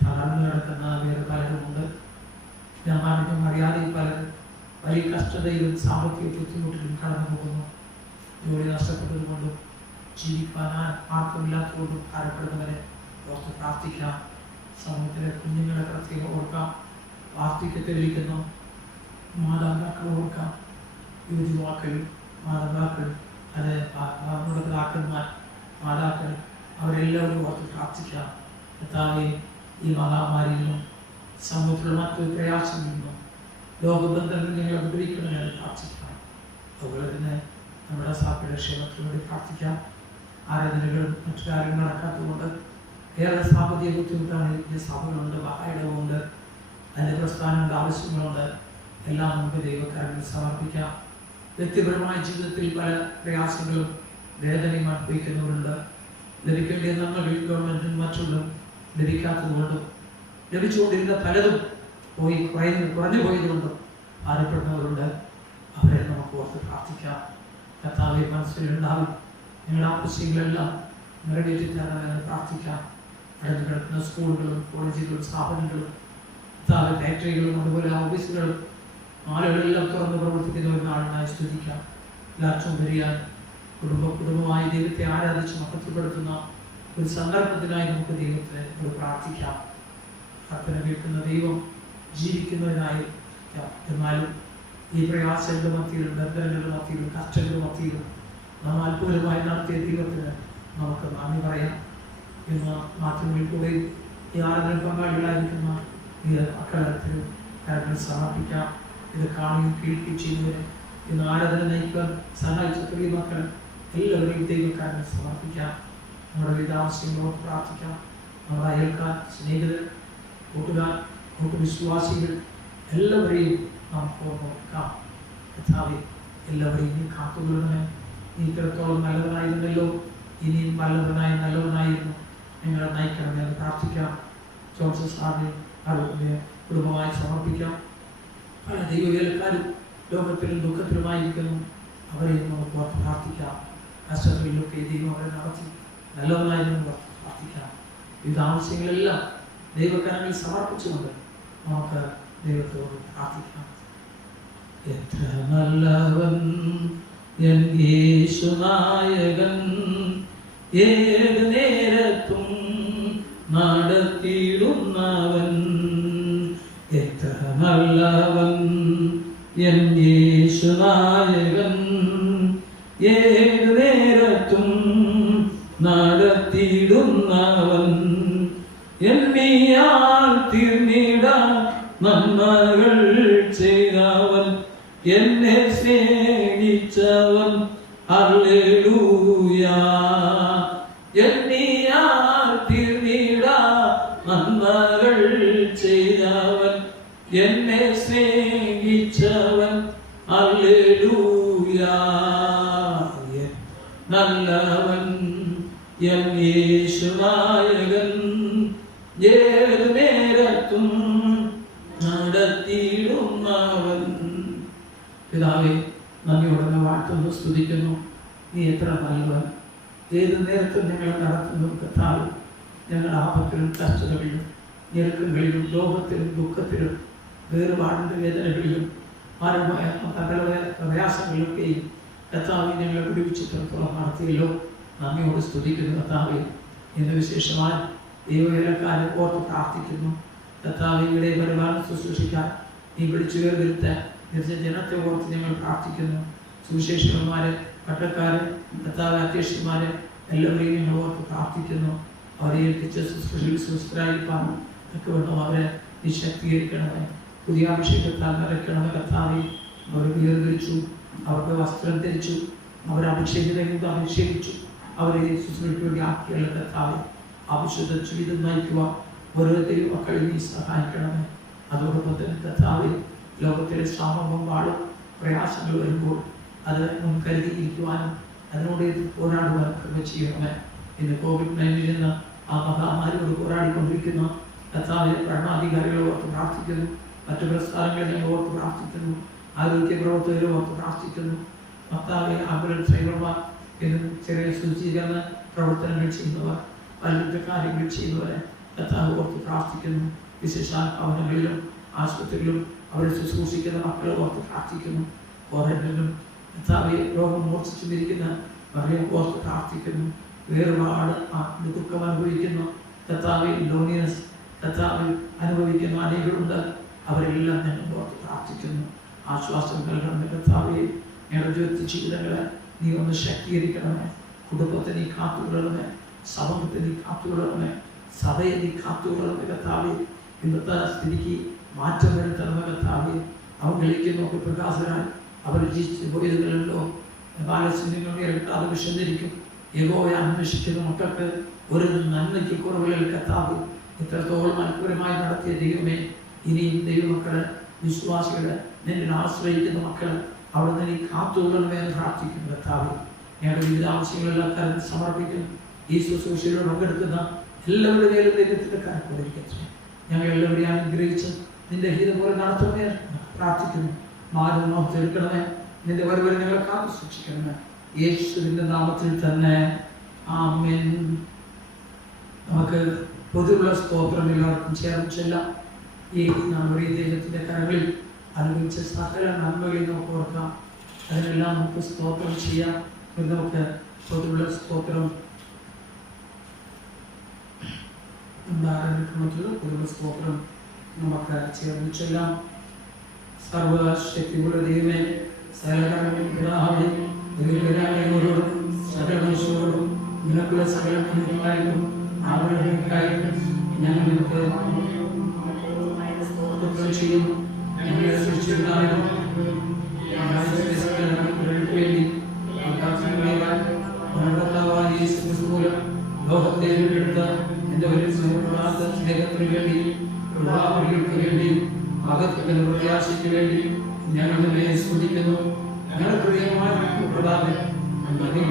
തളർന്നു കിടക്കുന്ന വേറെ പലരുമുണ്ട്. ഞാനും അറിയാതെ പലരും വലിയ കഷ്ടതയിലും സാമ്പത്തിക ബുദ്ധിമുട്ടിലും കടന്നു പോകുന്നു. ജോലി നഷ്ടപ്പെട്ടതുകൊണ്ടും ജീവിക്കാൻ ആർക്കുമില്ലാത്തതുകൊണ്ടും ഭാരപ്പെടുന്നവരെ ഓർത്ത് പ്രാർത്ഥിക്കാം. സമൂഹത്തിലെ കുഞ്ഞുങ്ങളെ പ്രത്യേകം ഓർക്കാം. വാർദ്ധക്യത്തിലിരിക്കുന്നു മാതാപിതാക്കൾ ഓർക്കാം. യുവതിവാക്കൾ, മാതാപിതാക്കൾ, അത് മാതാപിതാക്കന്മാർ, മാതാക്കൾ, അവരെല്ലാവരും ഓർത്ത് പ്രാർത്ഥിക്കാം. കർത്താവേ, ഈ മഹാമാരിയിൽ നിന്നും സമൂഹത്തിലുള്ള മറ്റൊരു പ്രയാസങ്ങളിൽ നിന്നും ലോകബന്ധങ്ങൾ ഞങ്ങളെ വിടുവിക്കണമെന്ന് പ്രാർത്ഥിക്കാം. അതുപോലെ തന്നെ നമ്മുടെ സഭയുടെ ക്ഷേമത്തിന് വേണ്ടി പ്രാർത്ഥിക്കാം. ആരാധനകളും മറ്റു കാര്യങ്ങൾ നടക്കാത്തതുകൊണ്ട് ഏറെ സാമ്പത്തിക ബുദ്ധിമുട്ടാണ്. ഇതിൻ്റെ സഭകളുണ്ട്, മഹായിടവുണ്ട്, അതിൻ്റെ പ്രസ്ഥാനങ്ങളുടെ ആവശ്യങ്ങളുണ്ട്. എല്ലാം നമുക്ക് ദൈവക്കാരിൽ സമർപ്പിക്കാം. വ്യക്തിപരമായ ജീവിതത്തിൽ പല പ്രയാസങ്ങളും വേദനയും അനുഭവിക്കുന്നവരുണ്ട്. ലഭിക്കേണ്ടിയ നന്മകൾ ഗവൺമെൻറ്റും മറ്റുള്ള ലഭിക്കാത്തതുകൊണ്ടും ലഭിച്ചുകൊണ്ടിരുന്ന പലതും കുറഞ്ഞു പോയതുകൊണ്ടും ഭാരപ്പെടുന്നവരുണ്ട്. അവരെ നമുക്ക് ഓർത്ത് പ്രാർത്ഥിക്കാം. കർത്താവെ, മനസ്സിലുണ്ടാവും ഞങ്ങളുടെ ആവശ്യങ്ങളെല്ലാം നിറവേറ്റി തരാൻ പ്രാർത്ഥിക്കാം. അടഞ്ഞു കിടക്കുന്ന സ്കൂളുകളും കോളേജുകളും സ്ഥാപനങ്ങളും ഫാക്ടറികളും അതുപോലെ ഓഫീസുകളും ആളുകളെല്ലാം തുറന്ന് പ്രവർത്തിക്കുന്ന ഒരു നാളിനായി സ്തുതിക്കാം. എല്ലാവർക്കും വരിയാൻ കുടുംബമായി ദൈവത്തെ ആരാധിച്ച് മഹത്വപ്പെടുത്തുന്ന ഒരു സന്ദർഭത്തിനായി നമുക്ക് ദൈവത്തെ പ്രാർത്ഥിക്കാം. പ്രാർത്ഥന കേൾക്കുന്ന ദൈവം ജീവിക്കുന്നതിനായി. എന്നാലും ഈ പ്രയാസങ്ങളുടെ മധ്യയിലും ബന്ധനങ്ങളുടെ മധ്യയിലും കഷ്ടങ്ങളുടെ മധ്യയിലും നാം അത്ഭുതമായി നടത്തിയ ദൈവത്തിന് നമുക്ക് നന്ദി പറയാം. ഇന്ന് മാധ്യമങ്ങളിൽ കൂടെ ഈ ആരാധന പങ്കാളികളായിരിക്കുന്ന ഈ മക്കളത്തിന് കാര്യങ്ങൾ സമർപ്പിക്കാം. ഇത് കാണുകയും കേൾക്കുകയും ചെയ്യുന്നവരെ ഇന്ന് ആരാധന നയിക്കാൻ സഹായിച്ച പ്രിയ മക്കൾ എല്ലാവരെയും ദൈവക്കാരനെ സമർപ്പിക്കാം. നമ്മുടെ വിധാവശ്യങ്ങളോട് പ്രാർത്ഥിക്കാം. നമ്മുടെ അയൽക്കാർ, സ്നേഹിതർ, കൂട്ടുകാർ, കൂട്ടുവിശ്വാസികൾ എല്ലാവരെയും നമുക്ക് ഓർക്കാം. കർത്താവേ, എല്ലാവരെയും കാത്തുകൊള്ളണമേ. നീ ഇത്രത്തോളം നല്ലവനായിരുന്നല്ലോ, ഇനിയും നല്ലവനായിരുന്നു നിങ്ങളെ നയിക്കണമേ എന്ന് പ്രാർത്ഥിക്കാം. ജോൺസൺ സാറിനെ അവരുടെ കുടുംബമായി സമർപ്പിക്കാം. പല ദൈവവേലക്കാരും ലോകത്തിലും ദുഃഖത്തിലുമായിരിക്കുന്നു. അവരെയും നമുക്ക് ഓർത്ത് പ്രാർത്ഥിക്കാം. കഷ്ടങ്ങളിലൊക്കെ ദൈവം അവരെ നടത്തി നല്ലവനായിരുന്നു പ്രാർത്ഥിക്കാം. വിവിധ ആവശ്യങ്ങളെല്ലാം ദൈവകരങ്ങളിൽ സമർപ്പിച്ചുകൊണ്ട് നമുക്ക് ദൈവത്തോട് പ്രാർത്ഥിക്കാം. എത്ര നല്ലവൻ എൻ യേശുനായകൻ, ഏത് നേരത്തും നടത്തിയിടുന്നവൻ. എത്ര നല്ലവൻ എൻ യേശുനായകൻ, ഏത് നേരത്തും നടത്തിയിടുന്നവൻ. എന്നിയാൽ തീർന്നിടാൻ നന്മകൾ ചെയ്തവൻ, എന്നെ സ്നേഹിച്ചവൻ. ഹല്ലേലൂയ. എന്നിയാൽ തീർന്നിടാൻ നന്മകൾ ചെയ്തവൻ, എന്നെ സ്നേഹിച്ചവൻ. ഹല്ലേലൂയ. നല്ലവൻ എൻ യേശുനായകൻ, ഏത് നേരത്തും നടത്തിയിടുന്നവൻ. പിതാവേ, നന്ദിയോടെ വാഴ്ത്തുന്നു, സ്തുതിക്കുന്നു. നീ എത്ര നല്ലവൻ. ഏത് നേരത്തും ഞങ്ങളെ നടത്തുന്നു. കർത്താവ്, ഞങ്ങളുടെ ആപത്തിലും കഷ്ടതകളിലും ഞെരുക്കങ്ങളിലും ലോകത്തിലും ദുഃഖത്തിലും വേറുപാടിൻ്റെ വേദനകളിലും ആരുമായ പ്രയാസങ്ങളിലൊക്കെയും കർത്താവെ ഞങ്ങളെ വിടുവിച്ചിടത്തോളം നടത്തിയല്ലോ. നന്ദിയോട് സ്തുതിക്കുന്നു. കർത്താവെ, ഇന്ന് വിശേഷമായി ദൈവവേലക്കാരെ ഓർത്ത് പ്രാർത്ഥിക്കുന്നു. കർത്താവിയുടെ പരിപാലന ശുശ്രൂഷിക്കാൻ നീ വിളിച്ചു വേർതിരുത്താൻ ജനത്തെ ഓർത്ത് ഞങ്ങൾ പ്രാർത്ഥിക്കുന്നു. സുവിശേഷകന്മാരെ, പട്ടക്കാരെ, കർത്താവ് അധ്യക്ഷന്മാരെ എല്ലാവരെയും ഞങ്ങൾ ഓർത്ത് പ്രാർത്ഥിക്കുന്നു. അവരെ ഏൽപ്പിച്ച ശുശ്രൂഷയിൽ സുസ്ഥരായിരിക്കാൻ വേണം അവരെ നീ ശക്തീകരിക്കണമേ. പുതിയ അഭിഷേകത്താൽ നിറയ്ക്കണമേ കർത്താവെ. അവർ വേർതിരിച്ചു, അവർക്ക് വസ്ത്രം ധരിച്ചു, അവരെ അഭിഷേകിച്ചു, അവരെ ശുശ്രൂഷയ്ക്ക് ആക്കിയുള്ള കർത്താവെ. അവിശുദ്ധ ജീവിതം നയിക്കുവാൻ ഓരോരുത്തരും മക്കളെ നീ സഹായിക്കണമേ. അതോടൊപ്പം തന്നെ കർത്താവെ, ലോകത്തിലെ ശ്രാമങ്ങളും പ്രയാസങ്ങൾ വരുമ്പോൾ അത് മുൻകരുതിയിരിക്കുവാനും അതിനോട് പോരാടുവാനും കൃപ ചെയ്യണമേ. ഇന്ന് COVID-19 എന്ന ആ മഹാമാരിയോട് പോരാടിക്കൊണ്ടിരിക്കുന്ന കർത്താവിലെ ഭരണാധികാരികളെ ഓർത്ത് പ്രാർത്ഥിക്കുന്നു. മറ്റു പ്രസ്ഥാനങ്ങളെ ഞങ്ങൾ ഓർത്ത് പ്രാർത്ഥിക്കുന്നു. ആരോഗ്യ പ്രവർത്തകരെ ഓർത്ത് പ്രാർത്ഥിക്കുന്നു. കർത്താവിലെ ആംബുലൻസ് ഡ്രൈവർമാർ, ചെറിയ ശുചീകരണ പ്രവർത്തനങ്ങൾ ചെയ്യുന്നവർ, പല കാര്യങ്ങൾ ചെയ്യുന്നവരെ കർത്താവ് ഓർത്ത് പ്രാർത്ഥിക്കുന്നു. വിശേഷാൽ ഭവനങ്ങളിലും ആശുപത്രികളിലും അവരെ ശുശ്രൂഷിക്കുന്ന മക്കളെ ഓർത്ത് പ്രാർത്ഥിക്കുന്നു. ഓരോരുത്തരും കർത്താവെ രോഗം മോർച്ഛിച്ചുകൊണ്ടിരിക്കുന്ന അവരെ ഓർത്ത് പ്രാർത്ഥിക്കുന്നു. വേർപാട് ദുഃഖം അനുഭവിക്കുന്ന കർത്താവെ, ലോണിയസ് കർത്താവിൽ അനുഭവിക്കുന്ന അനേകരുണ്ട്. അവരെല്ലാം ഞങ്ങൾ ഓർത്ത് പ്രാർത്ഥിക്കുന്നു. ആശ്വാസം നൽകണമേ കർത്താവെ. ഞങ്ങളുടെ ജീവിത ജീവിതങ്ങളെ നീ ഒന്ന് ശക്തീകരിക്കണമേ. കുടുംബത്തെ നീ കാത്തുകൊള്ളണമേ. സമൂഹത്തെ നീ കാത്തുകൊള്ളണമേ. സഭയെ നീ കാത്തുകൊള്ളണമേ കർത്താവെ. ഇന്നത്തെ സ്ഥിതിക്ക് മാറ്റം വരുത്തണമേ കർത്താവെ. അവങ്ങളിലേക്ക് നോക്കി പ്രകാശനായി അവർ ജീവിച്ച് പോയതുകളല്ലോ ബാലസിംഗങ്ങൾ വിശന്നിരിക്കും. യഹോവയെ അന്വേഷിക്കുന്ന മക്കൾക്ക് ഒരു നന്മയ്ക്ക് കുറവുകളിൽ കർത്താവ് എത്രത്തോളം അത്ഭുതമായി നടത്തിയ ദൈവമേ, ഇനിയും ദൈവമക്കളെ, വിശ്വാസികളെ, നിന്നെ ആശ്രയിക്കുന്ന മക്കളെ അവിടെ നീ കാത്തുകൊള്ളണമേ എന്ന് പ്രാർത്ഥിക്കുന്നു കർത്താവ്. ഞങ്ങളുടെ വിവിധ ആവശ്യങ്ങളെല്ലാം കരുതി സമർപ്പിക്കുന്നു. ഈ ശുശ്രൂഷയിൽ പങ്കെടുക്കുന്ന എല്ലാവരുടെ മേലും ദൈവത്തിന്റെ കരക്കൊണ്ടിരിക്കട്ടെ. ഞങ്ങൾ എല്ലാവരെയും അനുഗ്രഹിച്ച് നിന്റെ ഹിതം പോലെ നടത്തണമേ പ്രാർത്ഥിക്കുന്നു. മാനവ തീർക്കണമേ. നിന്റെ വരവരെ ഞങ്ങൾ കാത്തു സൂക്ഷിക്കണമേ. യേശുവിന്റെ നാമത്തിൽ തന്നെ ആമേൻ. നമുക്ക് പൊതുവുള്ള സ്തോത്രം എല്ലാവർക്കും ചേർന്ന് ചെല്ലാം. ഈ നമ്മുടെ ദൈവത്തിന്റെ കരങ്ങളിൽ അനുഭവിച്ച സകല നന്മകളിൽ നമുക്ക് ഓർക്കാം. അതിനെല്ലാം നമുക്ക് സ്തോത്രം ചെയ്യാം. നമുക്ക് പൊതുവുള്ള സ്തോത്രം പൊതുവുള്ള സ്തോത്രം നമുക്ക് ചേർന്ന് ചെല്ലാം. സർവശക്തിയുള്ള ദൈവമേ, സകലകരങ്ങളോടും സകല മനുഷ്യരോടും നിനക്കുള്ള സകല മനുഷ്യരായിട്ടും ആഗ്രഹങ്ങൾക്കായിട്ടും ഞങ്ങൾ നിനക്ക് ചെയ്യുന്നു. ഞങ്ങളെ സൃഷ്ടിച്ചതായും വേണ്ടി മൂലം ലോകത്തെ വീണ്ടെടുത്ത എന്റെ വലിയ സ്നേഹത്തിന് വേണ്ടി, പ്രഭാവങ്ങൾക്ക് വേണ്ടി, മഹത്വത്തിന് പ്രത്യാശയ്ക്ക് വേണ്ടി ഞങ്ങൾ നിന്നെ സ്തുതിക്കുന്നു. ഞങ്ങളുടെ പ്രിയമായ പ്രധാനം നടന്നു.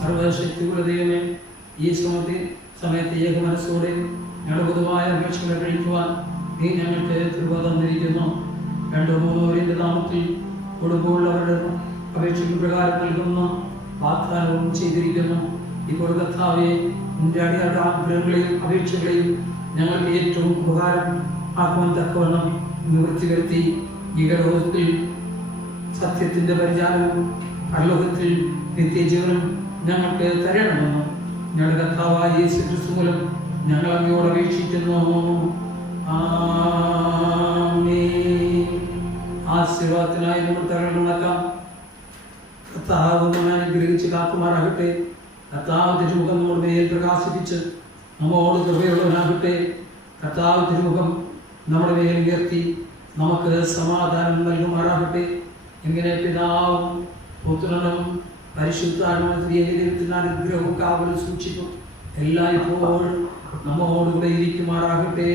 സർവശക്തിയുള്ള ദൈവമേ, ഈ സമയത്ത് ഏക മനസ്സോടെ ഞങ്ങളുടെ പൊതുവായ അപേക്ഷകളെ കഴിക്കുവാൻ നീ ഞങ്ങൾക്ക് കൃപ തന്നിരിക്കുന്നു. 2-3 നാമത്തിൽ കൊടുക്കുള്ളവരുടെ അപേക്ഷയ്ക്ക് പ്രകാരം നൽകുന്ന വാഗ്ദാനവും ചെയ്തിരിക്കുന്നു. ഇപ്പോൾ കർത്താവേ, നിന്റെ അടിയാരുടെ ആഗ്രഹങ്ങളെയും അപേക്ഷകളെയും ഞങ്ങൾക്ക് ഏറ്റവും ഉപകാരം ആക്കുവാൻ തക്കവണ്ണം നിവൃത്തി വരുത്തി ഈ ലോകത്തിൽ സത്യത്തിന്റെ പരിചാരവും പരലോകത്തിൽ നിത്യജീവനും ഞങ്ങൾക്ക് തരണമെന്നും ഞങ്ങളുടെ കർത്താവായ യേശു ക്രിസ്തു മൂലം ഞങ്ങൾ അങ്ങയോട് അപേക്ഷിക്കുന്നു. ആശീർവാദത്തിനായി നമ്മൾ തരണം. കർത്താവ് നമ്മെ അനുഗ്രഹിച്ച് കാക്കുമാറാകട്ടെ. കർത്താവ് തിരുമുഖം നമ്മുടെ മേൽ പ്രകാശിപ്പിച്ച് നമ്മോട് കൃപയുള്ളവനാകട്ടെ. കർത്താവ് തിരുമുഖം നമ്മുടെ മേൽ ഉയർത്തി നമുക്ക് സമാധാനം നൽകുമാറാകട്ടെ. ഇങ്ങനെ പിതാവും പുത്രനും പരിശുദ്ധാത്മാവിന്റെ അനുഗ്രഹവും കാവലും സൂക്ഷിക്കും എല്ലായ്പ്പോഴും നമ്മോടുകൂടെ ഇരിക്കുമാറാകട്ടെ.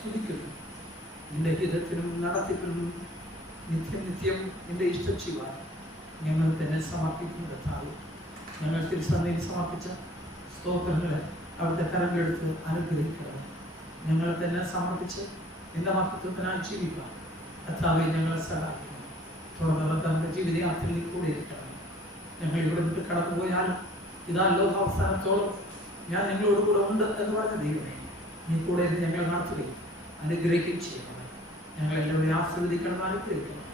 സ്തുതിക്കുന്നു. നിന്റെ ഹിതത്തിനും നടത്തിപ്പിനും നിത്യം നിത്യം നിന്റെ ഇഷ്ടം ചെയ്യുവാൻ ഞങ്ങൾ തന്നെ സമർപ്പിക്കുന്ന കർത്താവേ, ഞങ്ങൾ തിരുസന്നിധിയിൽ സമർപ്പിച്ച സ്തോത്രങ്ങളെ അവിടുത്തെ കരങ്ങളെടുത്ത് അനുഗ്രഹിക്കണം. ഞങ്ങളെ തന്നെ സമർപ്പിച്ച് നിന്റെ മഹത്വത്തിനായി ജീവിക്കാം കർത്താവെ, ഞങ്ങളെ സഹായിക്കണം. തുടർന്നുള്ള തന്റെ ജീവിതയാത്രയിൽ നീ കൂടെ ഇരിക്കണം. ഞങ്ങൾ ഇവിടെ വിട്ട് കടന്നു പോയാലും ഇതാ ലോകാവസാനത്തോളം ഞാൻ നിങ്ങളോട് കൂടെ ഉണ്ട് എന്ന് പറഞ്ഞ ദൈവമേ, നീ കൂടെ ഞങ്ങൾ നടത്തുകയും അനുഗ്രഹിക്കുകയും ചെയ്യണം. ഞങ്ങളെല്ലാവരെയും ആശീർവദിക്കണം, അനുഗ്രഹിക്കണം,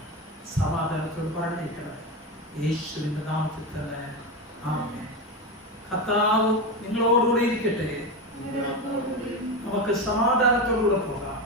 സമാധാനത്തോട് പറഞ്ഞേക്കണം. യേശുവിന്റെ നാമത്തിൽ തന്നെ ആമേൻ. കർത്താവ് നിങ്ങളോടുകൂടെ ഇരിക്കട്ടെ. നമുക്ക് സമാധാനത്തോടുകൂടെ പോകാം.